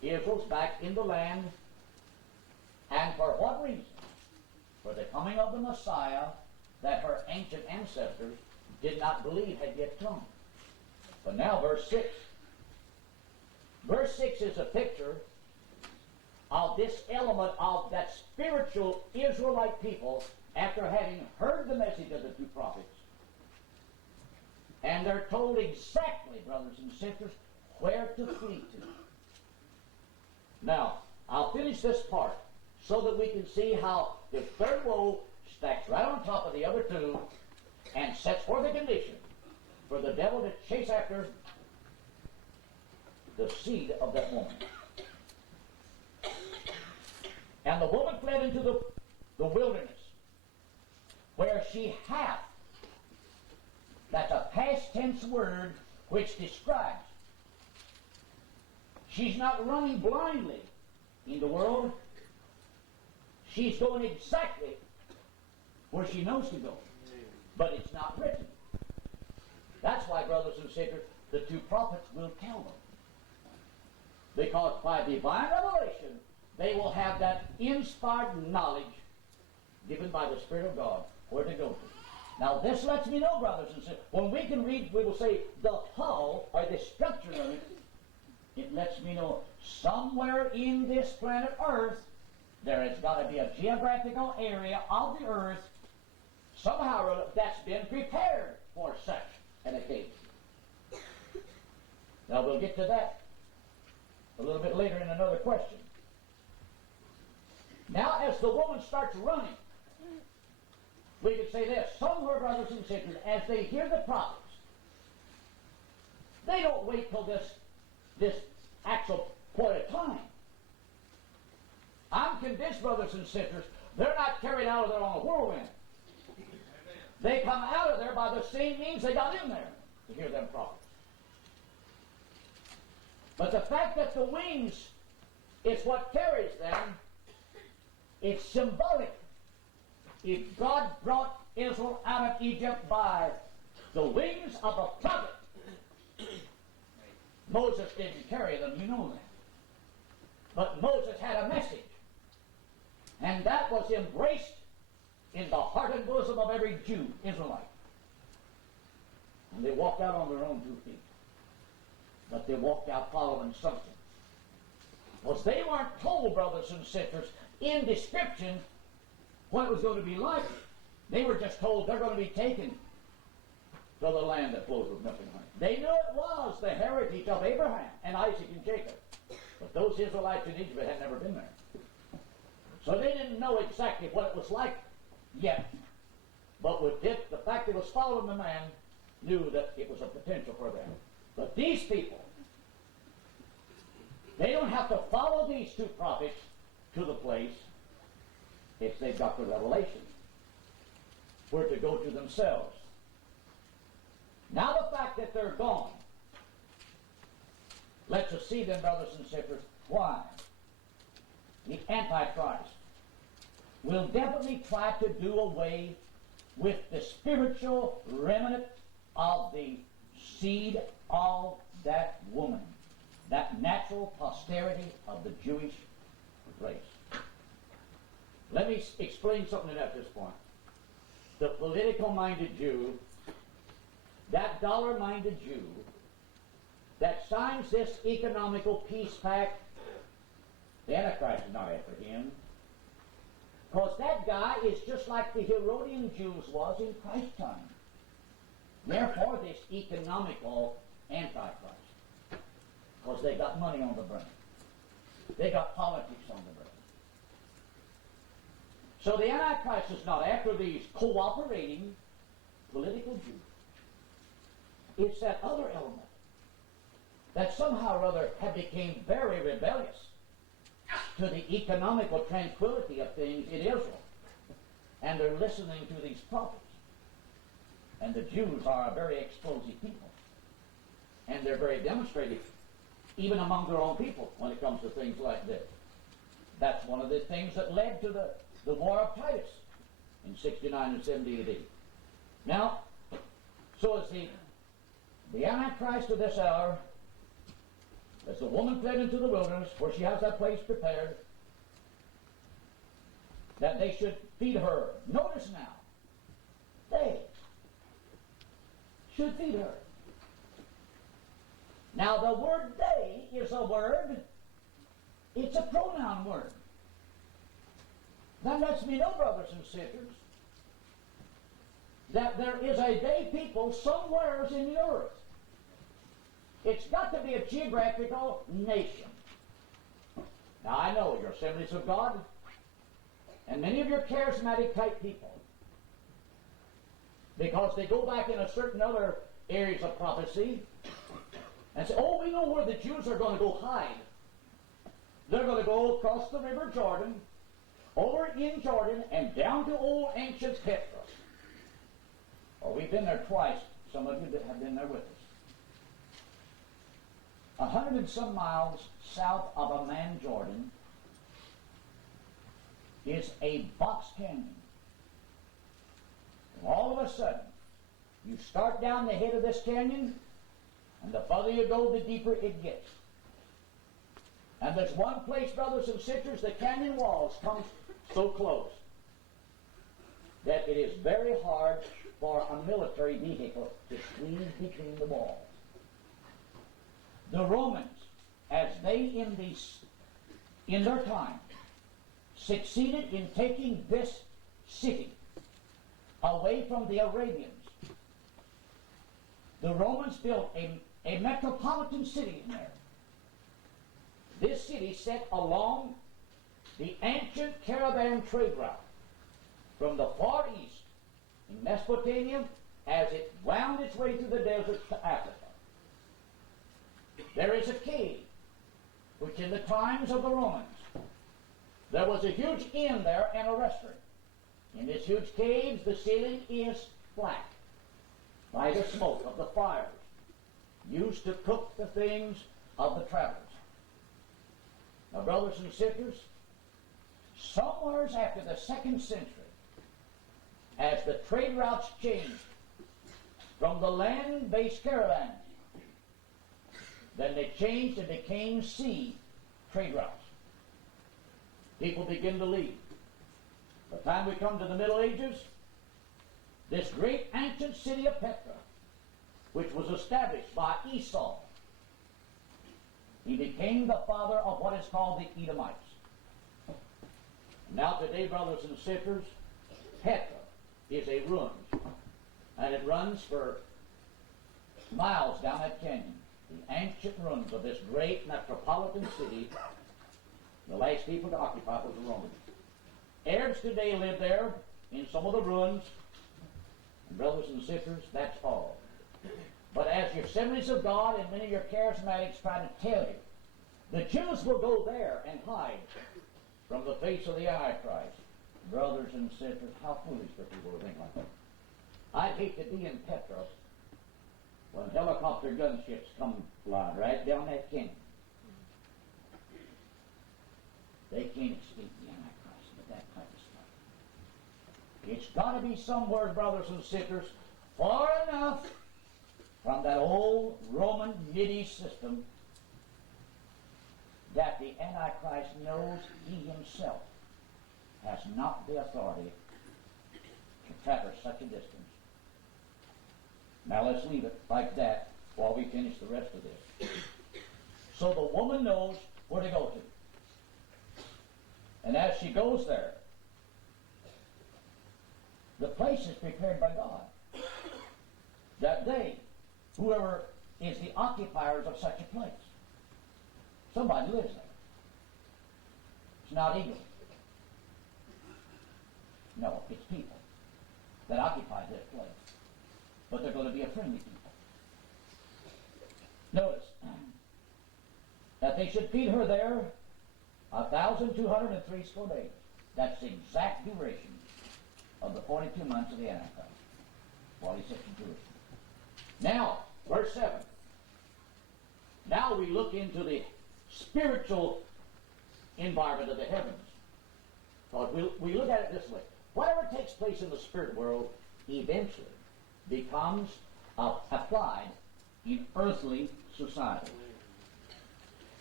Israel's back in the land, and for what reason? For the coming of the Messiah that her ancient ancestors did not believe had yet come. But now verse 6. Verse 6 is a picture of this element of that spiritual Israelite people after having heard the message of the two prophets. And they're told exactly, brothers and sisters, where to flee to. Now, I'll finish this part so that we can see how the third woe stacks right on top of the other two and sets forth a condition for the devil to chase after the seed of that woman. And the woman fled into the wilderness, where she hath, that's a past tense word which describes. She's not running blindly in the world. She's going exactly where she knows to go. But it's not written. That's why, brothers and sisters, the two prophets will tell them. Because by divine revelation, they will have that inspired knowledge given by the Spirit of God where to go to. Now this lets me know, brothers and sisters, when we can read, we will say, the hull or the structure of it, it lets me know somewhere in this planet Earth there has got to be a geographical area of the earth somehow that's been prepared for such an occasion. Now we'll get to that a little bit later in another question. Now as the woman starts running, we could say this: somewhere, brothers and sisters, as they hear the prophets, they don't wait till this actual point of time. I'm convinced, brothers and sisters, they're not carried out of there on a whirlwind. They come out of there by the same means they got in there to hear them prophets. But the fact that the wings is what carries them, it's symbolic. If God brought Israel out of Egypt by the wings of a prophet, Moses didn't carry them, you know that. But Moses had a message, and that was embraced in the heart and bosom of every Jew, Israelite. And they walked out on their own 2 feet. But they walked out following something. Because they weren't told, brothers and sisters, in description what it was going to be like. They were just told they're going to be taken to the land that flows with milk and honey. They knew it was the heritage of Abraham and Isaac and Jacob. But those Israelites in Egypt had never been there. So they didn't know exactly what it was like yet. But with it, the fact that it was following the man knew that it was a potential for them. But these people, they don't have to follow these 2 prophets to the place if they've got the revelation. We're to go to themselves. Now the fact that they're gone lets us see then, brothers and sisters, why the Antichrist will definitely try to do away with the spiritual remnant of the seed of that woman, that natural posterity of the Jewish race. Let me explain something at this point. The political-minded Jew, that dollar-minded Jew, that signs this economical peace pact, the Antichrist is not after him. Because that guy is just like the Herodian Jews was in Christ's time. Therefore, this economical Antichrist. Because they got money on the brain. They got politics on the brain. So the Antichrist is not after these cooperating political Jews. It's that other element that somehow or other have become very rebellious to the economical tranquility of things in Israel. And they're listening to these prophets. And the Jews are a very explosive people. And they're very demonstrative, even among their own people, when it comes to things like this. That's one of the things that led to the War of Titus in 69 and 70 AD. Now, so as the Antichrist of this hour, as the woman fled into the wilderness, where she has that place prepared, that they should feed her. Notice now, they should feed her. Now the word they is a word, it's a pronoun word. That lets me know, brothers and sisters, that there is a they people somewhere in the earth. It's got to be a geographical nation. Now I know you're Assemblies of God, and many of your charismatic type people, because they go back in a certain other areas of prophecy and say, oh, we know where the Jews are going to go hide. They're going to go across the river Jordan, over in Jordan, and down to old ancient Petra. Well, we've been there twice. Some of you that have been there with us. 100 and some miles south of Amman, Jordan, is a box canyon. And all of a sudden, you start down the head of this canyon, and the further you go, the deeper it gets. And there's one place, brothers and sisters, the canyon walls come so close that it is very hard for a military vehicle to squeeze between the walls. The Romans, as they in their time, succeeded in taking this city away from the Arabians. The Romans built a metropolitan city in there. This city set along the ancient caravan trade route from the far east in Mesopotamia as it wound its way through the deserts to Africa. There is a cave, which in the times of the Romans, there was a huge inn there and a restaurant. In this huge cave, the ceiling is black by the smoke of the fires used to cook the things of the travelers. Now, brothers and sisters, somewhere after the 2nd century, as the trade routes changed from the land-based caravans, then they changed and became sea trade routes. People begin to leave. By the time we come to the Middle Ages, this great ancient city of Petra, which was established by Esau, he became the father of what is called the Edomites. Now today, brothers and sisters, Petra is a ruin, and it runs for miles down that canyon. The ancient ruins of this great metropolitan city. The last people to occupy it was the Romans. Arabs today live there in some of the ruins. And brothers and sisters, that's all. But as your Assemblies of God and many of your charismatics try to tell you, the Jews will go there and hide from the face of the Antichrist. Brothers and sisters, how foolish for people to think like that. I'd hate to be in Petra when helicopter gunships come flying right down that canyon. They can't escape the Antichrist with that type of stuff. It's got to be somewhere, brothers and sisters, far enough from that old Roman Mideast system that the Antichrist knows he himself has not the authority to traverse such a distance. Now let's leave it like that while we finish the rest of this. So the woman knows where to go to. And as she goes there, the place is prepared by God. That they, whoever is the occupiers of such a place, somebody lives there. It's not eagles. No, it's people that occupy this place. But they're going to be a friendly people. Notice that they should feed her there 1,203 score days. That's the exact duration of the 42 months of the Antichrist while he sits in Jerusalem. Now, verse 7. Now we look into the spiritual environment of the heavens. Because we look at it this way. Whatever takes place in the spirit world eventually becomes applied in earthly society.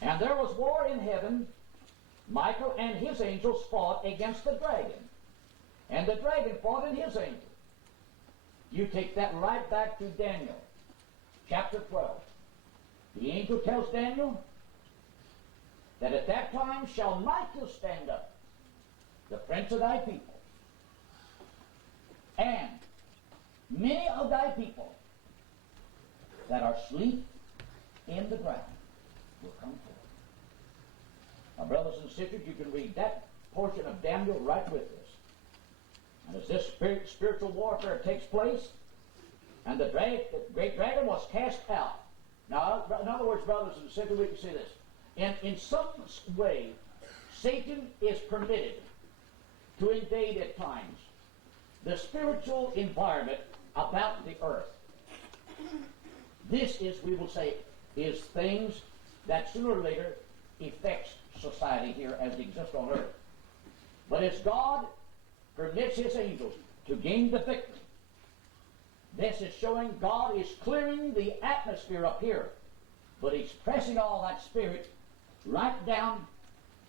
And there was war in heaven. Michael and his angels fought against the dragon. And the dragon fought and his angels. You take that right back to Daniel, chapter 12. The angel tells Daniel that at that time shall Michael stand up, the prince of thy people, and many of thy people that are asleep in the ground will come forth. Now, brothers and sisters, you can read that portion of Daniel right with this. And as this spiritual warfare takes place, and the great dragon was cast out. Now, in other words, brothers and sisters, we can see this. In some way, Satan is permitted to invade at times the spiritual environment about the earth. This is, we will say, is things that sooner or later affects society here as it exists on earth. But as God permits his angels to gain the victory, this is showing God is clearing the atmosphere up here, but he's pressing all that spirit right down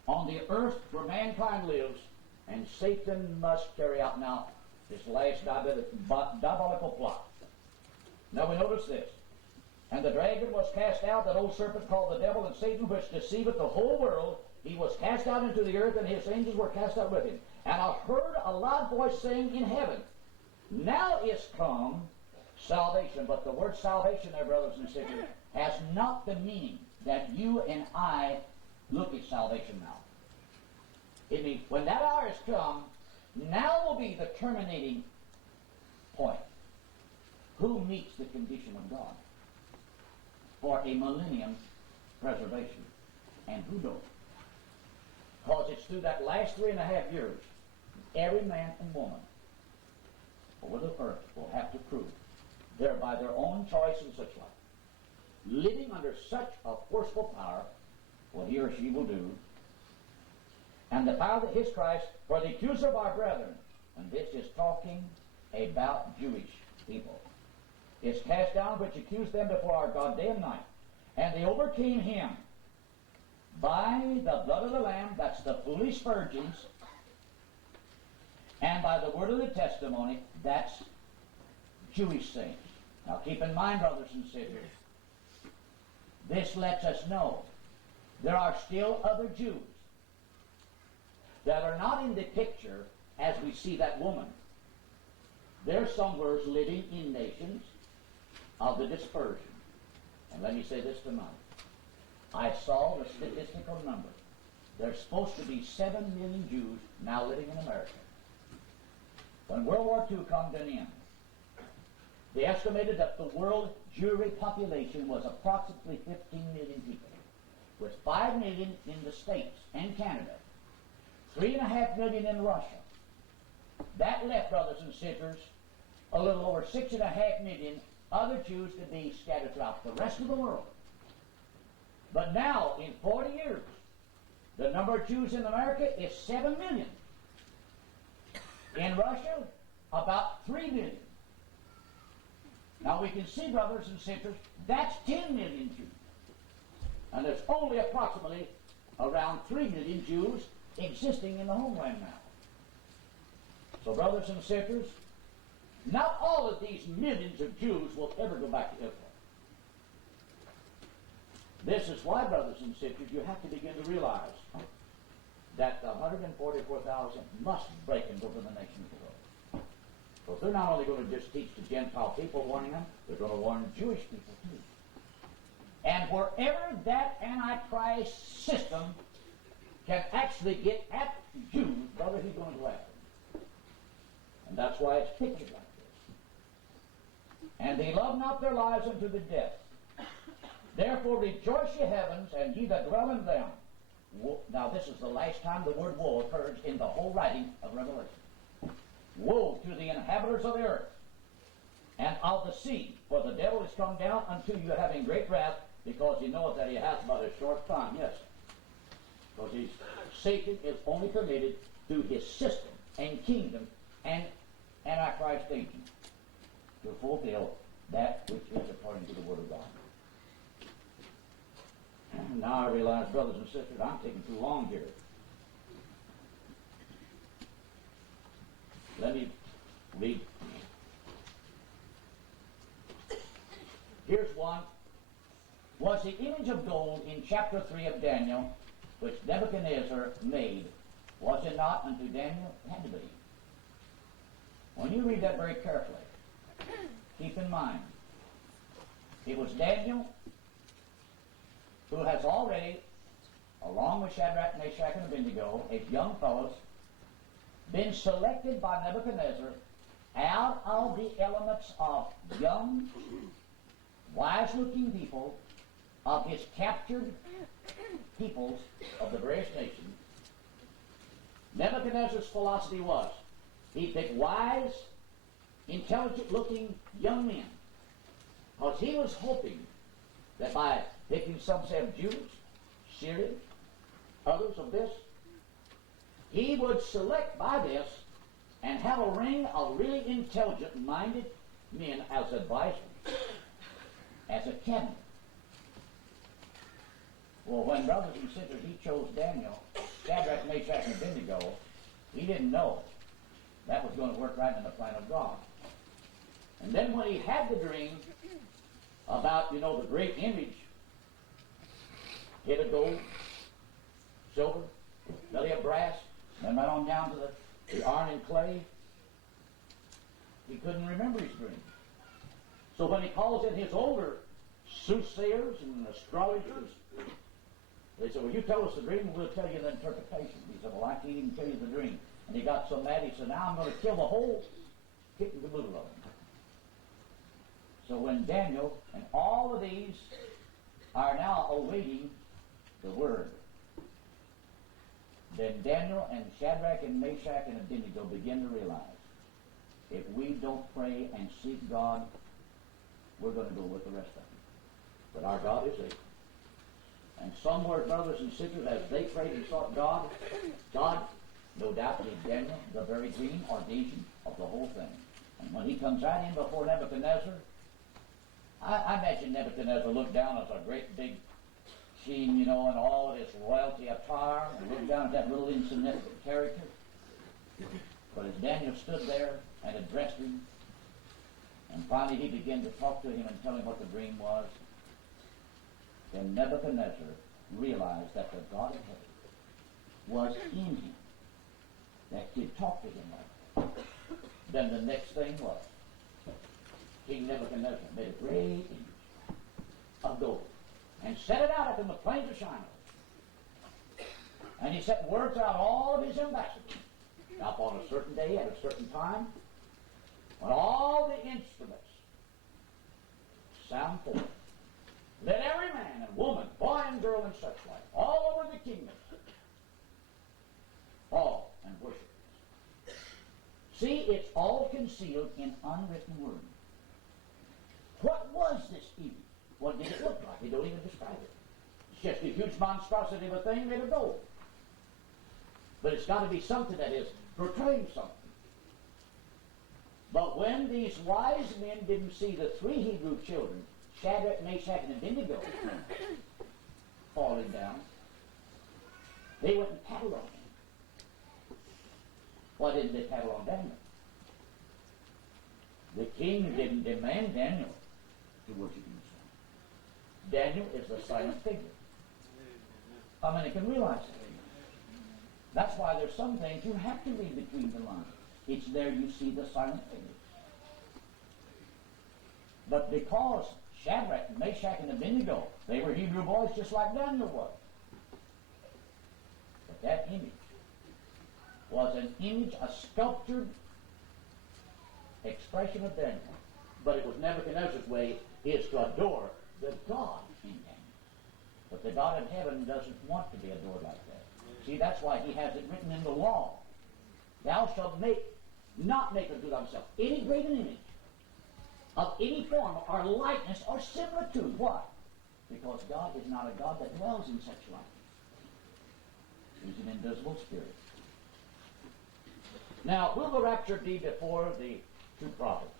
on the earth where mankind lives, and Satan must carry out now his last diabolical plot. Now we notice this. And the dragon was cast out, that old serpent called the devil and Satan, which deceiveth the whole world. He was cast out into the earth, and his angels were cast out with him. And I heard a loud voice saying in heaven, now is come salvation. But the word salvation there, brothers and sisters, has not the meaning that you and I look at salvation now. It means when that hour has come, now will be the terminating point. Who meets the condition of God for a millennium preservation, and who don't? Because it's through that last 3.5 years, every man and woman over the earth will have to prove, there by their own choice and such like, living under such a forceful power, what he or she will do, and the power of his Christ, for the accuser of our brethren, and this is talking about Jewish people, is cast down, which accused them before our God day and night. And they overcame him by the blood of the Lamb, that's the foolish virgins, and by the word of the testimony, that's Jewish saints. Now keep in mind, brothers and sisters, this lets us know there are still other Jews that are not in the picture as we see that woman. They're somewhere living in nations of the dispersion. And let me say this tonight. I saw the statistical number. There's supposed to be 7 million Jews now living in America. When World War II come to an end, they estimated that the world Jewry population was approximately 15 million people, with 5 million in the States and Canada, 3.5 million in Russia. That left, brothers and sisters, a little over 6.5 million other Jews to be scattered throughout the rest of the world. But now, in 40 years, the number of Jews in America is 7 million. In Russia, about 3 million. Now we can see, brothers and sisters, that's 10 million Jews. And there's only approximately around 3 million Jews existing in the homeland now. So, brothers and sisters, not all of these millions of Jews will ever go back to Israel. This is why, brothers and sisters, you have to begin to realize that the 144,000 must break and go to the nations of the world. Because they're not only going to just teach the Gentile people, warning them, they're going to warn Jewish people too. And wherever that Antichrist system can actually get at Jews, brother, he's going to go after them. And that's why it's pictured like this. And they love not their lives unto the death. Therefore rejoice, ye heavens, and ye that dwell in them. Now this is the last time the word woe occurs in the whole writing of Revelation. Woe to the inhabitants of the earth and of the sea, for the devil is come down unto you having great wrath, because he knoweth that he hath but a short time. Yes. Because Satan is only permitted through his system and kingdom and Antichrist agent to fulfill that which is according to the Word of God. And now I realize, brothers and sisters, I'm taking too long here. Let me read. Here's one. Was the image of gold in chapter 3 of Daniel, which Nebuchadnezzar made, was it not unto Daniel? It had to be. When you read that very carefully, keep in mind, it was Daniel who has already, along with Shadrach, Meshach, and Abednego, as young fellows, been selected by Nebuchadnezzar out of the elements of young, wise-looking people of his captured peoples of the various nations. Nebuchadnezzar's philosophy was, he picked wise, intelligent-looking young men, because he was hoping that by picking some say of Jews, Syrians, others of this, he would select by this and have a ring of really intelligent-minded men as advisors, as a cabinet. Well, when when brothers and sisters, he chose Daniel, Shadrach, Meshach, and Abednego, he didn't know that was going to work right in the plan of God. And then when he had the dream about, the great image, head of gold, silver, belly of brass, then right on down to the iron and clay, he couldn't remember his dream. So when he calls in his older soothsayers and astrologers, they said, well, you tell us the dream and we'll tell you the interpretation. He said, well, I can't even tell you the dream. And he got so mad, he said, now I'm going to kill the whole kit and caboodle of them. So when Daniel and all of these are now awaiting the word, then Daniel and Shadrach and Meshach and Abednego begin to realize, if we don't pray and seek God, we're going to go with the rest of them. But our God is able. And somewhere, brothers and sisters, as they prayed and sought God, God, no doubt, gave Daniel the very dream or vision of the whole thing. And when he comes right in before Nebuchadnezzar, I imagine Nebuchadnezzar looked down as a great big king, and all of his royalty attire, and looked down at that little insignificant character. But as Daniel stood there and addressed him, and finally he began to talk to him and tell him what the dream was, then Nebuchadnezzar realized that the God of heaven was in him, that he'd talk to him like that. Then the next thing was, King Nebuchadnezzar made a great image of gold and set it out up in the plains of Shinar. And he sent word throughout all of his ambassadors, up on a certain day at a certain time, when all the instruments sound forth. Let every man and woman, boy and girl and such like, all over the kingdom, fall and worship. See, it's all concealed in unwritten word. What was this image? What did it look like? They don't even describe it. It's just a huge monstrosity of a thing made of gold. But it's got to be something that is portraying something. But when these wise men didn't see the three Hebrew children, Shadrach, Meshach, and Abednego, falling down, they went and tattled on him. Why didn't they tattle on Daniel? The king didn't demand Daniel to worship himself. Daniel is the silent figure. How many can realize that? That's why there's some things you have to read between the lines. It's there you see the silent figure. But because Shadrach, Meshach, and Abednego, they were Hebrew boys just like Daniel was. But that image was an image, a sculptured expression of Daniel. But it was Nebuchadnezzar's way is to adore the God in Daniel. But the God of heaven doesn't want to be adored like that. See, that's why he has it written in the law. Thou shalt not make unto thyself any graven image of any form or likeness or similitude. Why? Because God is not a God that dwells in such likeness. He's an invisible spirit. Now, will the rapture be before the two prophets?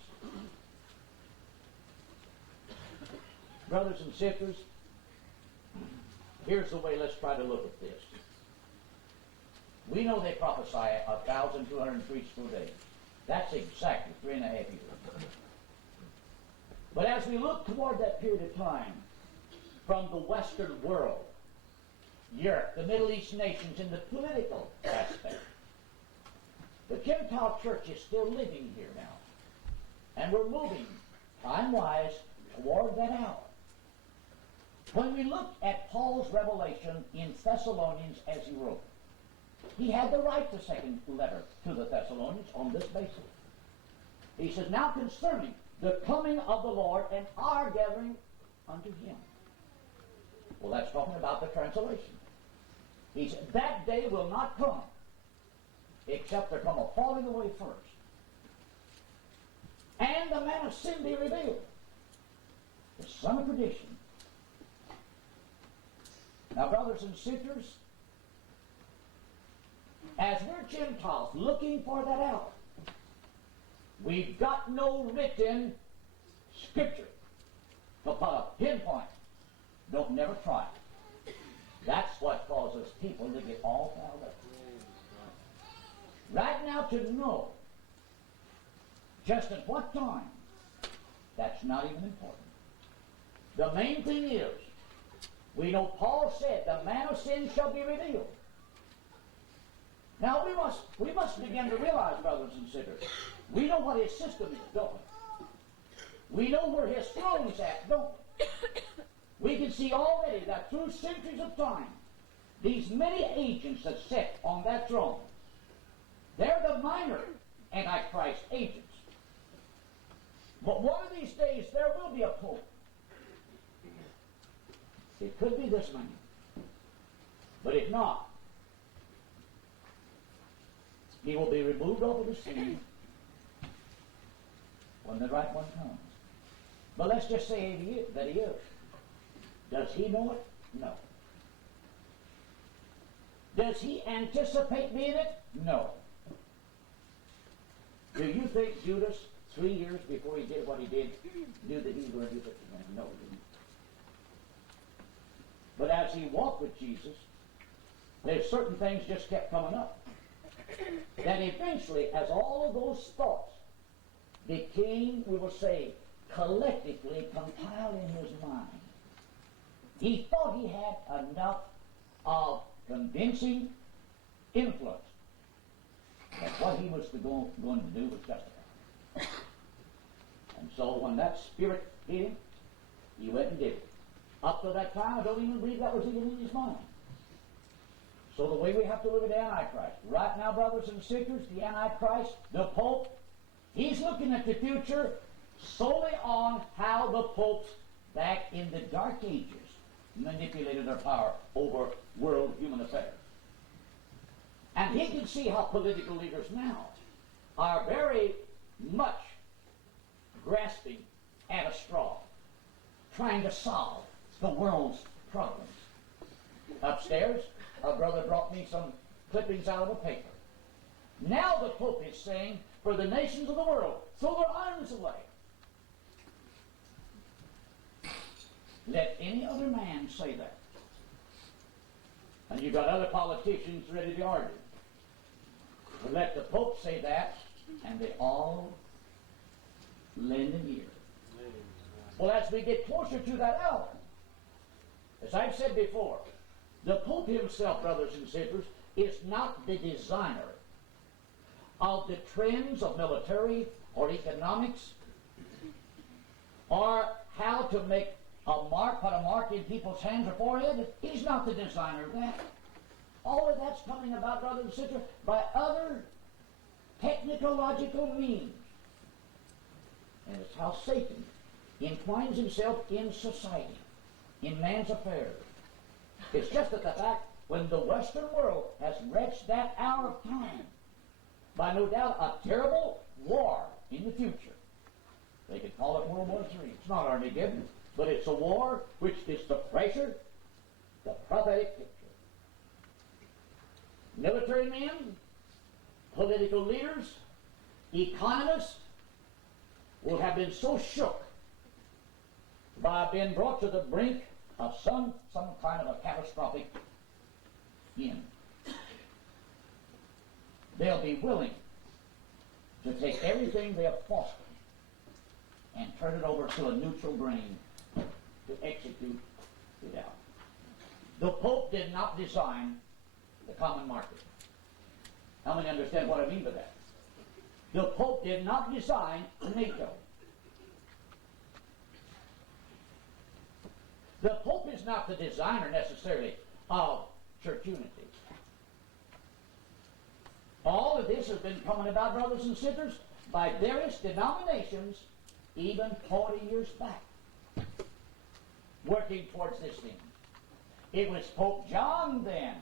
Brothers and sisters, here's the way let's try to look at this. We know they prophesy 1,203 school days. That's exactly 3.5 years. But as we look toward that period of time, from the Western world, Europe, the Middle East nations, in the political aspect, the Gentile church is still living here now. And we're moving, time-wise, toward that hour. When we look at Paul's revelation in Thessalonians as he wrote, he had the right to second letter to the Thessalonians on this basis. He says, now concerning the coming of the Lord and our gathering unto him. Well, that's talking about the translation. He said, that day will not come except there come a falling away first, and the man of sin be revealed, the son of perdition. Now, brothers and sisters, as we're Gentiles looking for that hour, we've got no written scripture to put a pinpoint. Don't never try. That people to get all fouled up. Right now, to know just at what time, that's not even important. The main thing is, we know Paul said, the man of sin shall be revealed. Now we must begin to realize, brothers and sisters, we know what his system is, don't we? We know where his throne's at, don't we? We can see already that through centuries of time, these many agents that sit on that throne, they're the minor Antichrist agents. But one of these days there will be a pope. It could be this man. But if not, he will be removed over the scene when the right one comes. But let's just say that he is. Does he know it? No. Does he anticipate being it? No. Do you think Judas, 3 years before he did what he did, knew that he was going to do it? No, he didn't. But as he walked with Jesus, there's certain things just kept coming up. That eventually, as all of those thoughts became, we will say, collectively compiled in his mind, he thought he had enough of convincing influence that what he was going to do was justified. And so when that spirit hit him, he went and did it. Up to that time, I don't even believe that was even in his mind. So the way we have to live with the Antichrist. Right now, brothers and sisters, the Antichrist, the Pope, he's looking at the future solely on how the popes back in the Dark Ages manipulated their power over world human affairs. And he can see how political leaders now are very much grasping at a straw, trying to solve the world's problems. Upstairs, a brother brought me some clippings out of a paper. Now the Pope is saying, for the nations of the world, throw their arms away. Let any other man say that. And you've got other politicians ready to argue. But let the Pope say that, and they all lend an ear. Well, as we get closer to that hour, as I've said before, the Pope himself, brothers and sisters, is not the designer of the trends of military or economics or how to make a mark, put a mark in people's hands or forehead. He's not the designer of that. All of that's coming about, brothers and sisters, by other technological means. And it's how Satan entwines himself in society, in man's affairs. It's just that the fact when the Western world has reached that hour of time, by no doubt a terrible war in the future. They could call it World War III. It's not Armageddon, but it's a war which is the pressure, the prophetic picture. Military men, political leaders, economists will have been so shook by being brought to the brink of some kind of a catastrophic end. They'll be willing to take everything they have fostered and turn it over to a neutral brain to execute it out. The Pope did not design the common market. How many understand what I mean by that? The Pope did not design NATO. The Pope is not the designer necessarily of church unity. All of this has been coming about, brothers and sisters, by various denominations even 40 years back, working towards this thing. It was Pope John then,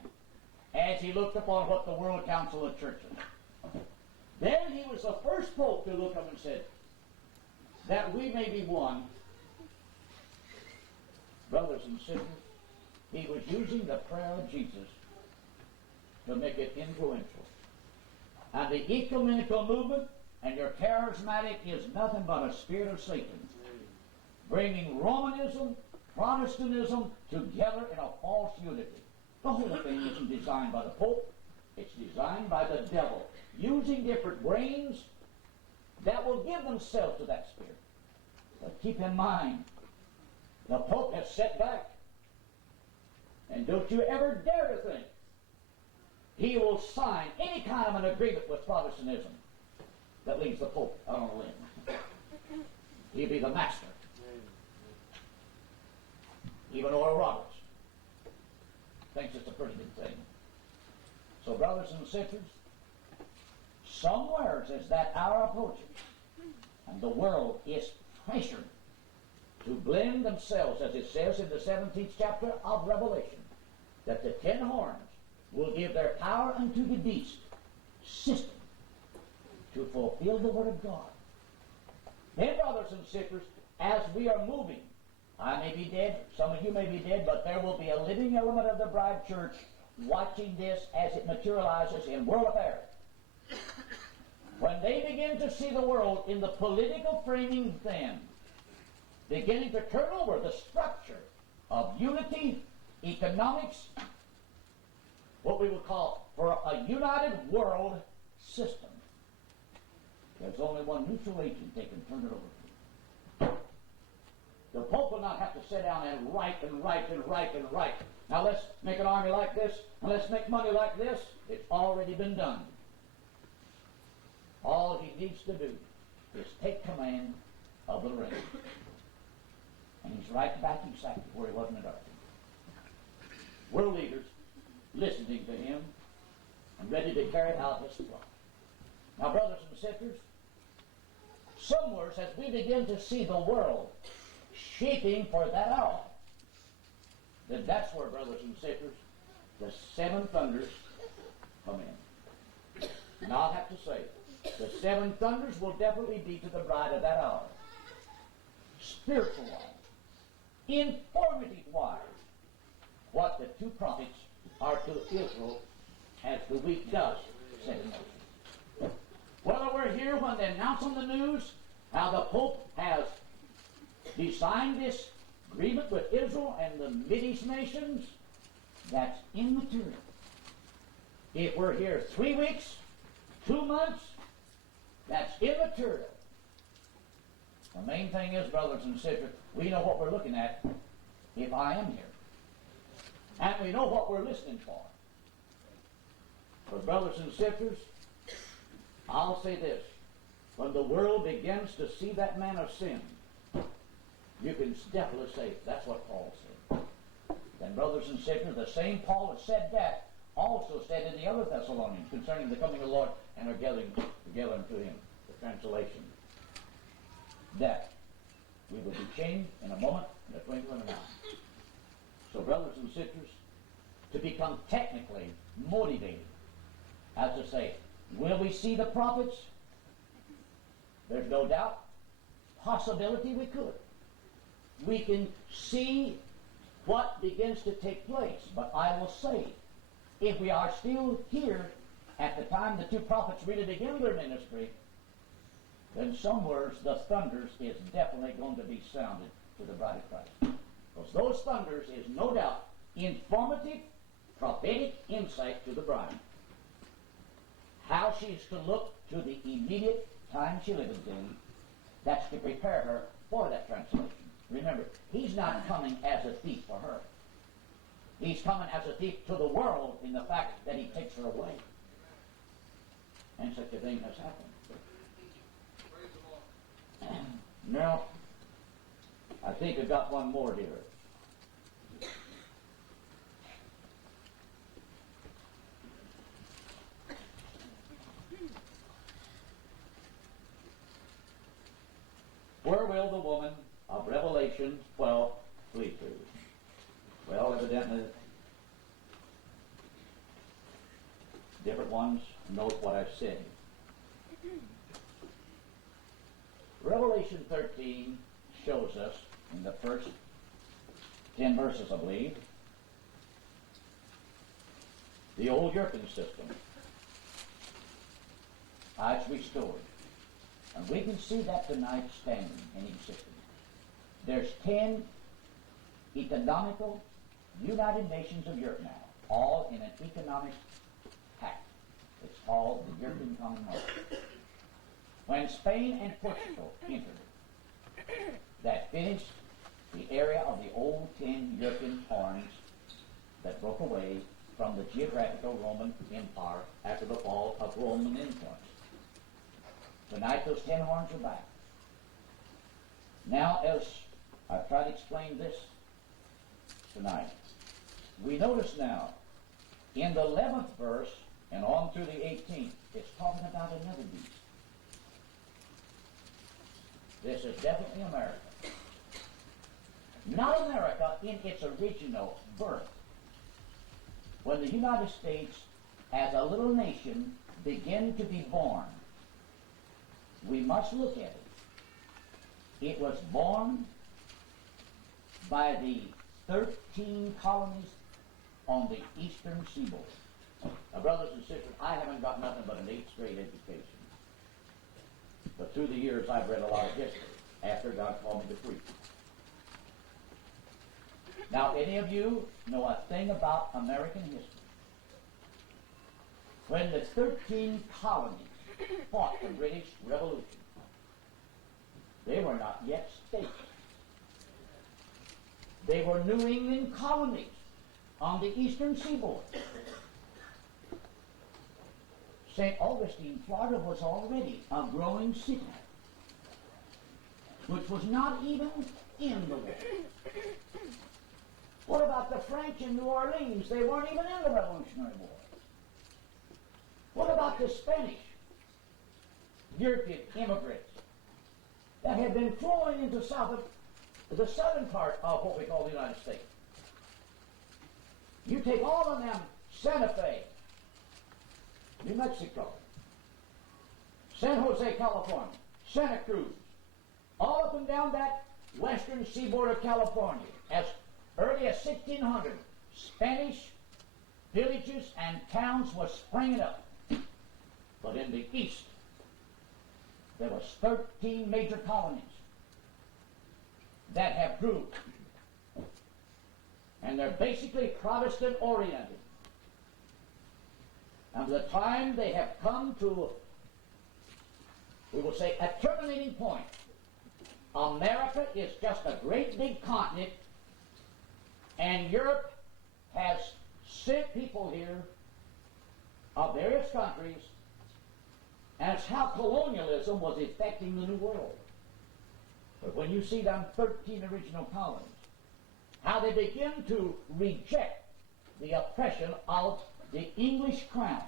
as he looked upon what the World Council of Churches. Then he was the first Pope to look up and said, that we may be one. Brothers and sisters, he was using the prayer of Jesus to make it influential. And the ecumenical movement and your charismatic is nothing but a spirit of Satan, bringing Romanism, Protestantism together in a false unity. The whole thing isn't designed by the Pope. It's designed by the devil, using different brains that will give themselves to that spirit. But keep in mind, the Pope has set back. And don't you ever dare to think he will sign any kind of an agreement with Protestantism that leaves the Pope out on a limb. He'll be the master. Even Oral Roberts thinks it's a pretty good thing. So, brothers and sisters, somewheres as that hour approaches, and the world is pressured to blend themselves, as it says in the 17th chapter of Revelation, that the 10 horns will give their power unto the beast system to fulfill the word of God. Then, brothers and sisters, as we are moving, I may be dead, some of you may be dead, but there will be a living element of the bride church watching this as it materializes in world affairs. When they begin to see the world in the political framing then, beginning to turn over the structure of unity, economics, what we would call for a united world system, there's only one neutral agent they can turn it over to. The Pope will not have to sit down and write and write and write and write. Now let's make an army like this, and let's make money like this. It's already been done. All he needs to do is take command of the reign. And he's right back exactly where he was in the dark. World leaders listening to him and ready to carry out his plot. Now, brothers and sisters, somewhere as we begin to see the world shaping for that hour, then that's where, brothers and sisters, the 7 thunders come in. And I'll have to say, the 7 thunders will definitely be to the bride of that hour. Spiritual-wise, informative-wise, what the 2 prophets are to Israel as the week does set in motion. Well, we're here when they announce on the news how the Pope has designed this agreement with Israel and the Mideast nations. That's immaterial. If we're here 3 weeks, 2 months, that's immaterial. The main thing is, brothers and sisters, we know what we're looking at if I am here. And we know what we're listening for. But brothers and sisters, I'll say this. When the world begins to see that man of sin, you can definitely say that's what Paul said. Then, brothers and sisters, the same Paul that said that also said in the other Thessalonians concerning the coming of the Lord and our gathering together unto him, the translation, that we will be changed in a moment, in a twinkling of an eye. So, brothers and sisters, to become technically motivated, as to say, will we see the prophets? There's no doubt. Possibility we could. We can see what begins to take place. But I will say, if we are still here at the time the 2 prophets really begin their ministry, then somewhere the thunders is definitely going to be sounded to the bride of Christ. Because those thunders is no doubt informative, prophetic insight to the bride. How she's to look to the immediate time she lives in, that's to prepare her for that translation. Remember, he's not coming as a thief for her. He's coming as a thief to the world in the fact that he takes her away. And such a thing has happened. Now, I think I've got one more here. Where will the woman of Revelation 12 flee to? Well, evidently, different ones note what I've said. Revelation 13 shows us, in the first 10 verses, I believe, the old European system. It's restored. And we can see that tonight standing and existing. There's 10 economical United Nations of Europe now. all in an economic pact. It's called the European Commonwealth. When Spain and Portugal entered, that finished the area of the old 10 European horns that broke away from the geographical Roman Empire after the fall of Roman influence. Tonight those 10 horns are back. Now, as I've tried to explain this tonight, we notice now in the 11th verse and on through the 18th, it's talking about another beast. This is definitely America. Not America in its original birth. When the United States, as a little nation, began to be born, we must look at it. It was born by the 13 colonies on the eastern seaboard. Now, brothers and sisters, I haven't got nothing but an 8th grade education. But through the years, I've read a lot of history after God called me to preach. Now, any of you know a thing about American history? When the 13 colonies fought the British Revolution, they were not yet states. They were New England colonies on the eastern seaboard. St. Augustine, Florida, was already a growing city, which was not even in the war. What about the French in New Orleans? They weren't even in the Revolutionary War. What about the Spanish European immigrants that had been flowing into the southern part of what we call the United States? You take all of them, Santa Fe, New Mexico, San Jose, California, Santa Cruz, all up and down that western seaboard of California, as early as 1600, Spanish villages and towns were springing up. But in the east, there was 13 major colonies that have grew. And they're basically Protestant-oriented. And by the time they have come to, we will say, a terminating point, America is just a great big continent, and Europe has sent people here of various countries, and it's how colonialism was affecting the New World. But when you see them 13 original colonies, how they begin to reject the oppression of the English crown.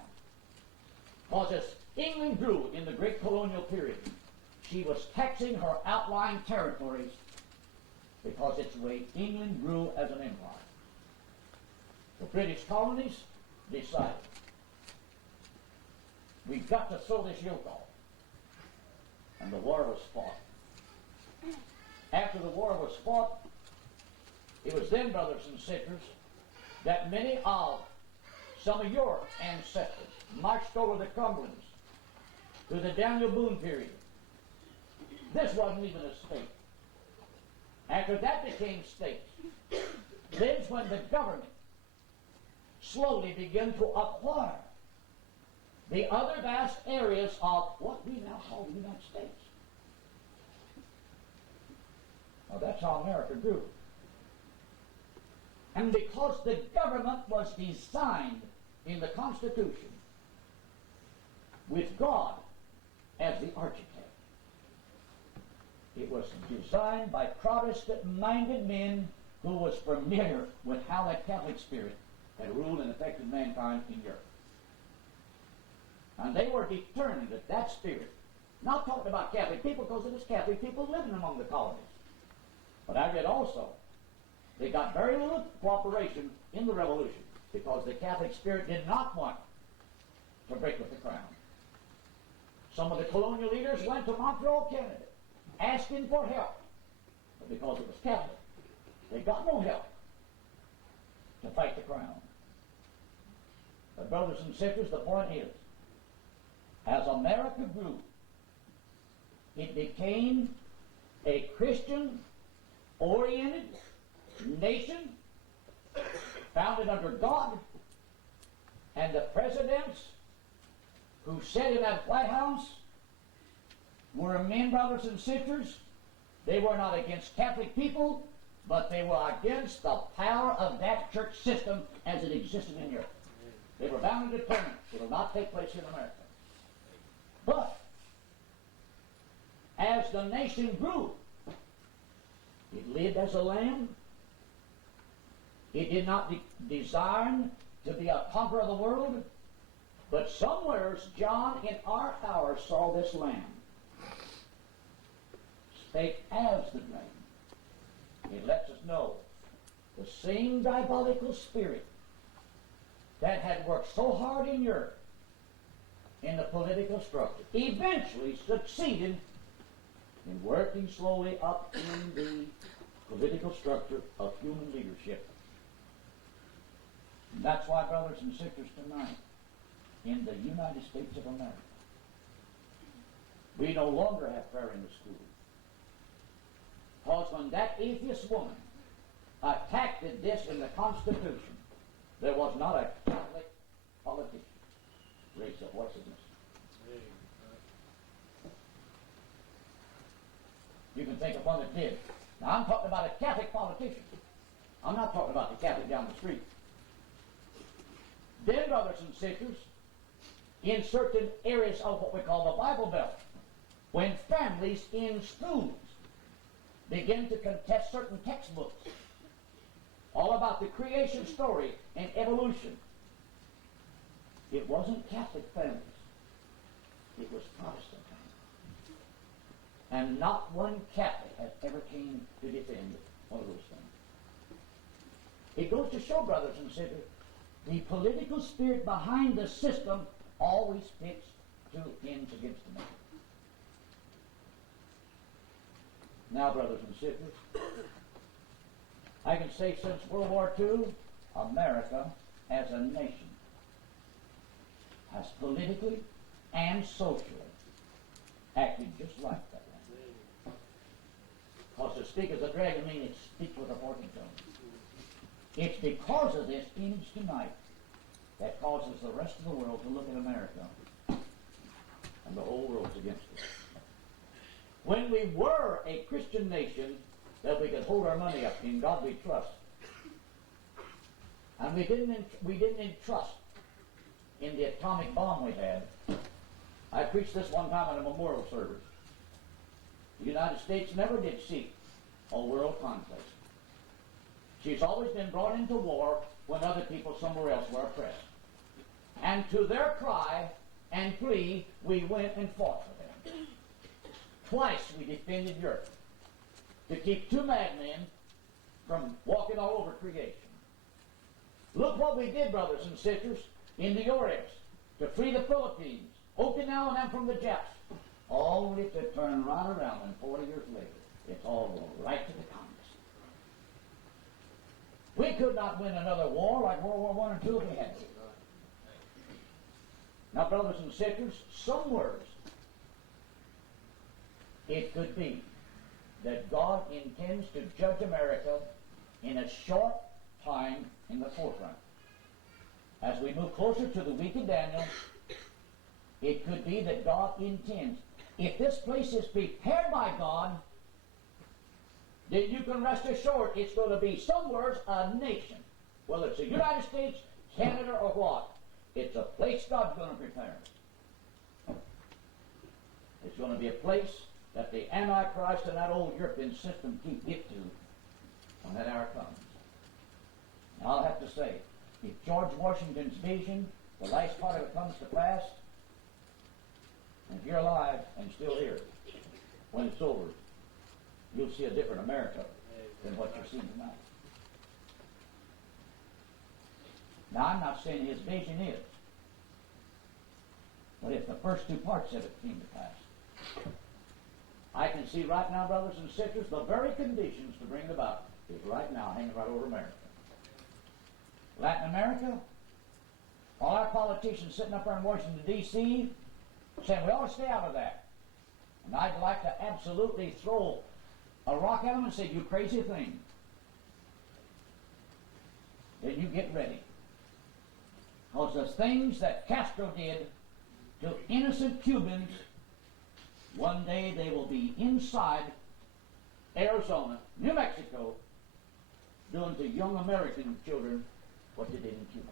Because as England grew in the great colonial period, she was taxing her outlying territories because it's the way England grew as an empire. The British colonies decided, we've got to throw this yoke off. And the war was fought. After the war was fought, it was then, brothers and sisters, that many of some of your ancestors marched over the Cumberlands through the Daniel Boone period. This wasn't even a state. After that became states, then's when the government slowly began to acquire the other vast areas of what we now call the United States. Now that's how America grew. And because the government was designed in the Constitution with God as the architect, it was designed by Protestant-minded men who was familiar with how that Catholic spirit had ruled and affected mankind in Europe. And they were determined that that spirit, not talking about Catholic people because it was Catholic people living among the colonies, but I read also they got very little cooperation in the Revolution because the Catholic spirit did not want to break with the crown. Some of the colonial leaders went to Montreal, Canada, asking for help. But because it was Catholic, they got no help to fight the crown. But brothers and sisters, the point is, as America grew, it became a Christian-oriented nation founded under God And the presidents who sat in that White House were men, brothers and sisters. They were not against Catholic people, but they were against the power of that church system as it existed in Europe. They were bound and determined it will not take place in America. But as the nation grew, it lived as a lamb. It did not desire to be a conqueror of the world. But somewheres John in our hour saw this lamb, spake as the dragon. It lets us know the same diabolical spirit that had worked so hard in Europe in the political structure eventually succeeded in working slowly up in the political structure of human leadership. And that's why, brothers and sisters, tonight, in the United States of America, we no longer have prayer in the school. Because when that atheist woman attacked this in the Constitution, there was not a Catholic politician. Raise up, what's his name? You can think of one that did. Now I'm talking about a Catholic politician. I'm not talking about the Catholic down the street. Then, brothers and sisters, in certain areas of what we call the Bible Belt, when families in schools begin to contest certain textbooks all about the creation story and evolution, it wasn't Catholic families. It was Protestant families. And not one Catholic has ever came to defend one of those things. It goes to show, brothers and sisters, the political spirit behind the system always pits two ends against the man. Now, brothers and sisters, I can say since World War II, America as a nation has politically and socially acted just like that. Because to speak as a dragon means it speaks with a forked tongue. It's because of this image tonight that causes the rest of the world to look at America, and the whole world's against us. When we were a Christian nation that we could hold our money up in God we trust, and we didn't entrust in the atomic bomb we had. I preached this one time in a memorial service. The United States never did seek a world conquest. She's always been brought into war when other people somewhere else were oppressed. And to their cry and plea, we went and fought for them. Twice we defended Europe to keep two madmen from walking all over creation. Look what we did, brothers and sisters, in the Orient to free the Philippines, Okinawa and them from the Japs, only to turn right around and 40 years later, it's all going right to the Congress. We could not win another war like World War I and II if we had to. Now, brothers and sisters, some words, it could be that God intends to judge America in a short time in the forefront. As we move closer to the week of Daniel, it could be that God intends. If this place is prepared by God, then you can rest assured it's going to be somewhere a nation. Whether it's the United States, Canada, or what. It's a place God's going to prepare. It's going to be a place that the Antichrist and that old European system can't get to when that hour comes. Now, I'll have to say, if George Washington's vision, the last part of it comes to pass, and if you're alive and still here, when it's over, you'll see a different America than what you're seeing tonight. Now, I'm not saying his vision is, but if the first two parts of it came to pass, I can see right now, brothers and sisters, the very conditions to bring it about is right now hanging right over America. Latin America, all our politicians sitting up there in Washington, D.C., saying we ought to stay out of that. And I'd like to absolutely throw a rock at them and say, you crazy thing. Then you get ready. Because the things that Castro did to innocent Cubans, one day they will be inside Arizona, New Mexico, doing to young American children what they did in Cuba.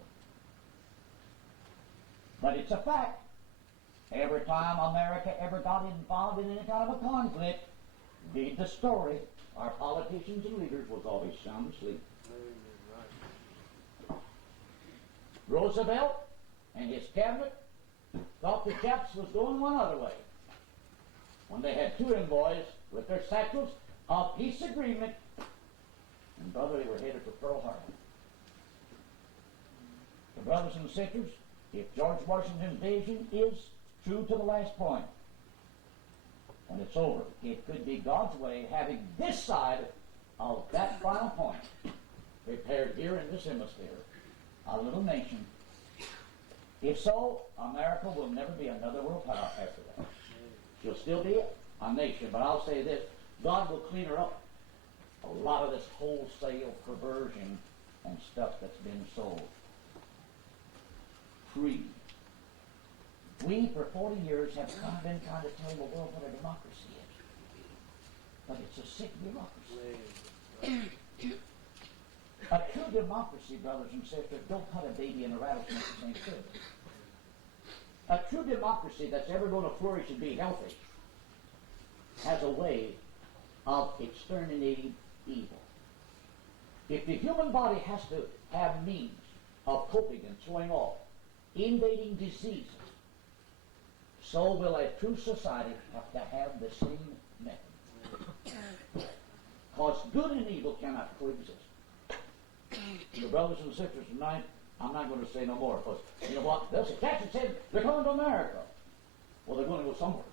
But it's a fact. Every time America ever got involved in any kind of a conflict, read the story, our politicians and leaders was always sound asleep. Roosevelt and his cabinet thought the Japs was going one other way. When they had two envoys with their satchels of peace agreement, and brother, they were headed for Pearl Harbor. So brothers and sisters, if George Washington's vision is true to the last point, when it's over, it could be God's way having this side of that final point prepared here in this hemisphere, a little nation. If so, America will never be another world power after that. She'll still be a nation, but I'll say this, God will clean her up a lot of this wholesale perversion and stuff that's been sold. Free. We, for 40 years, have been trying to tell the world what a democracy is. But it's a sick democracy. A true democracy, brothers and sisters, don't put a baby in a rattlesnake and say good. A true democracy that's ever going to flourish and be healthy has a way of exterminating evil. If the human body has to have means of coping and throwing off invading diseases, so will a true society have to have the same method. Because good and evil cannot coexist. The brothers and sisters tonight, I'm not going to say no more, because you know what? They'll say, Jackson said they're coming to America. Well, they're going to go somewhere.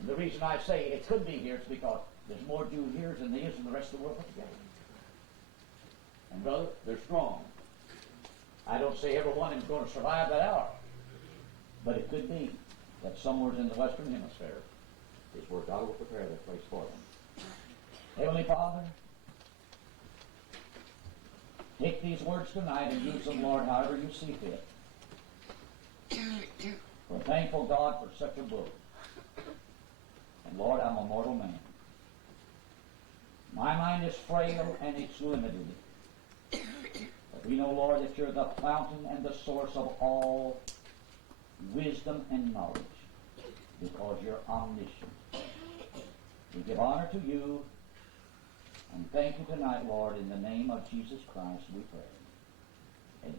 And the reason I say it could be here is because there's more Jews here than there is in the rest of the world put together. And brother, they're strong. I don't say every one of them is going to survive that hour. But it could be that somewhere in the Western Hemisphere is where God will prepare that place for them. Heavenly Father, take these words tonight and use them, Lord, however you see fit. We're thankful, God, for such a book. And Lord, I'm a mortal man. My mind is frail and it's limited. But we know, Lord, that you're the fountain and the source of all wisdom and knowledge, because you're omniscient. We give honor to you and thank you tonight, Lord, in the name of Jesus Christ we pray. Amen.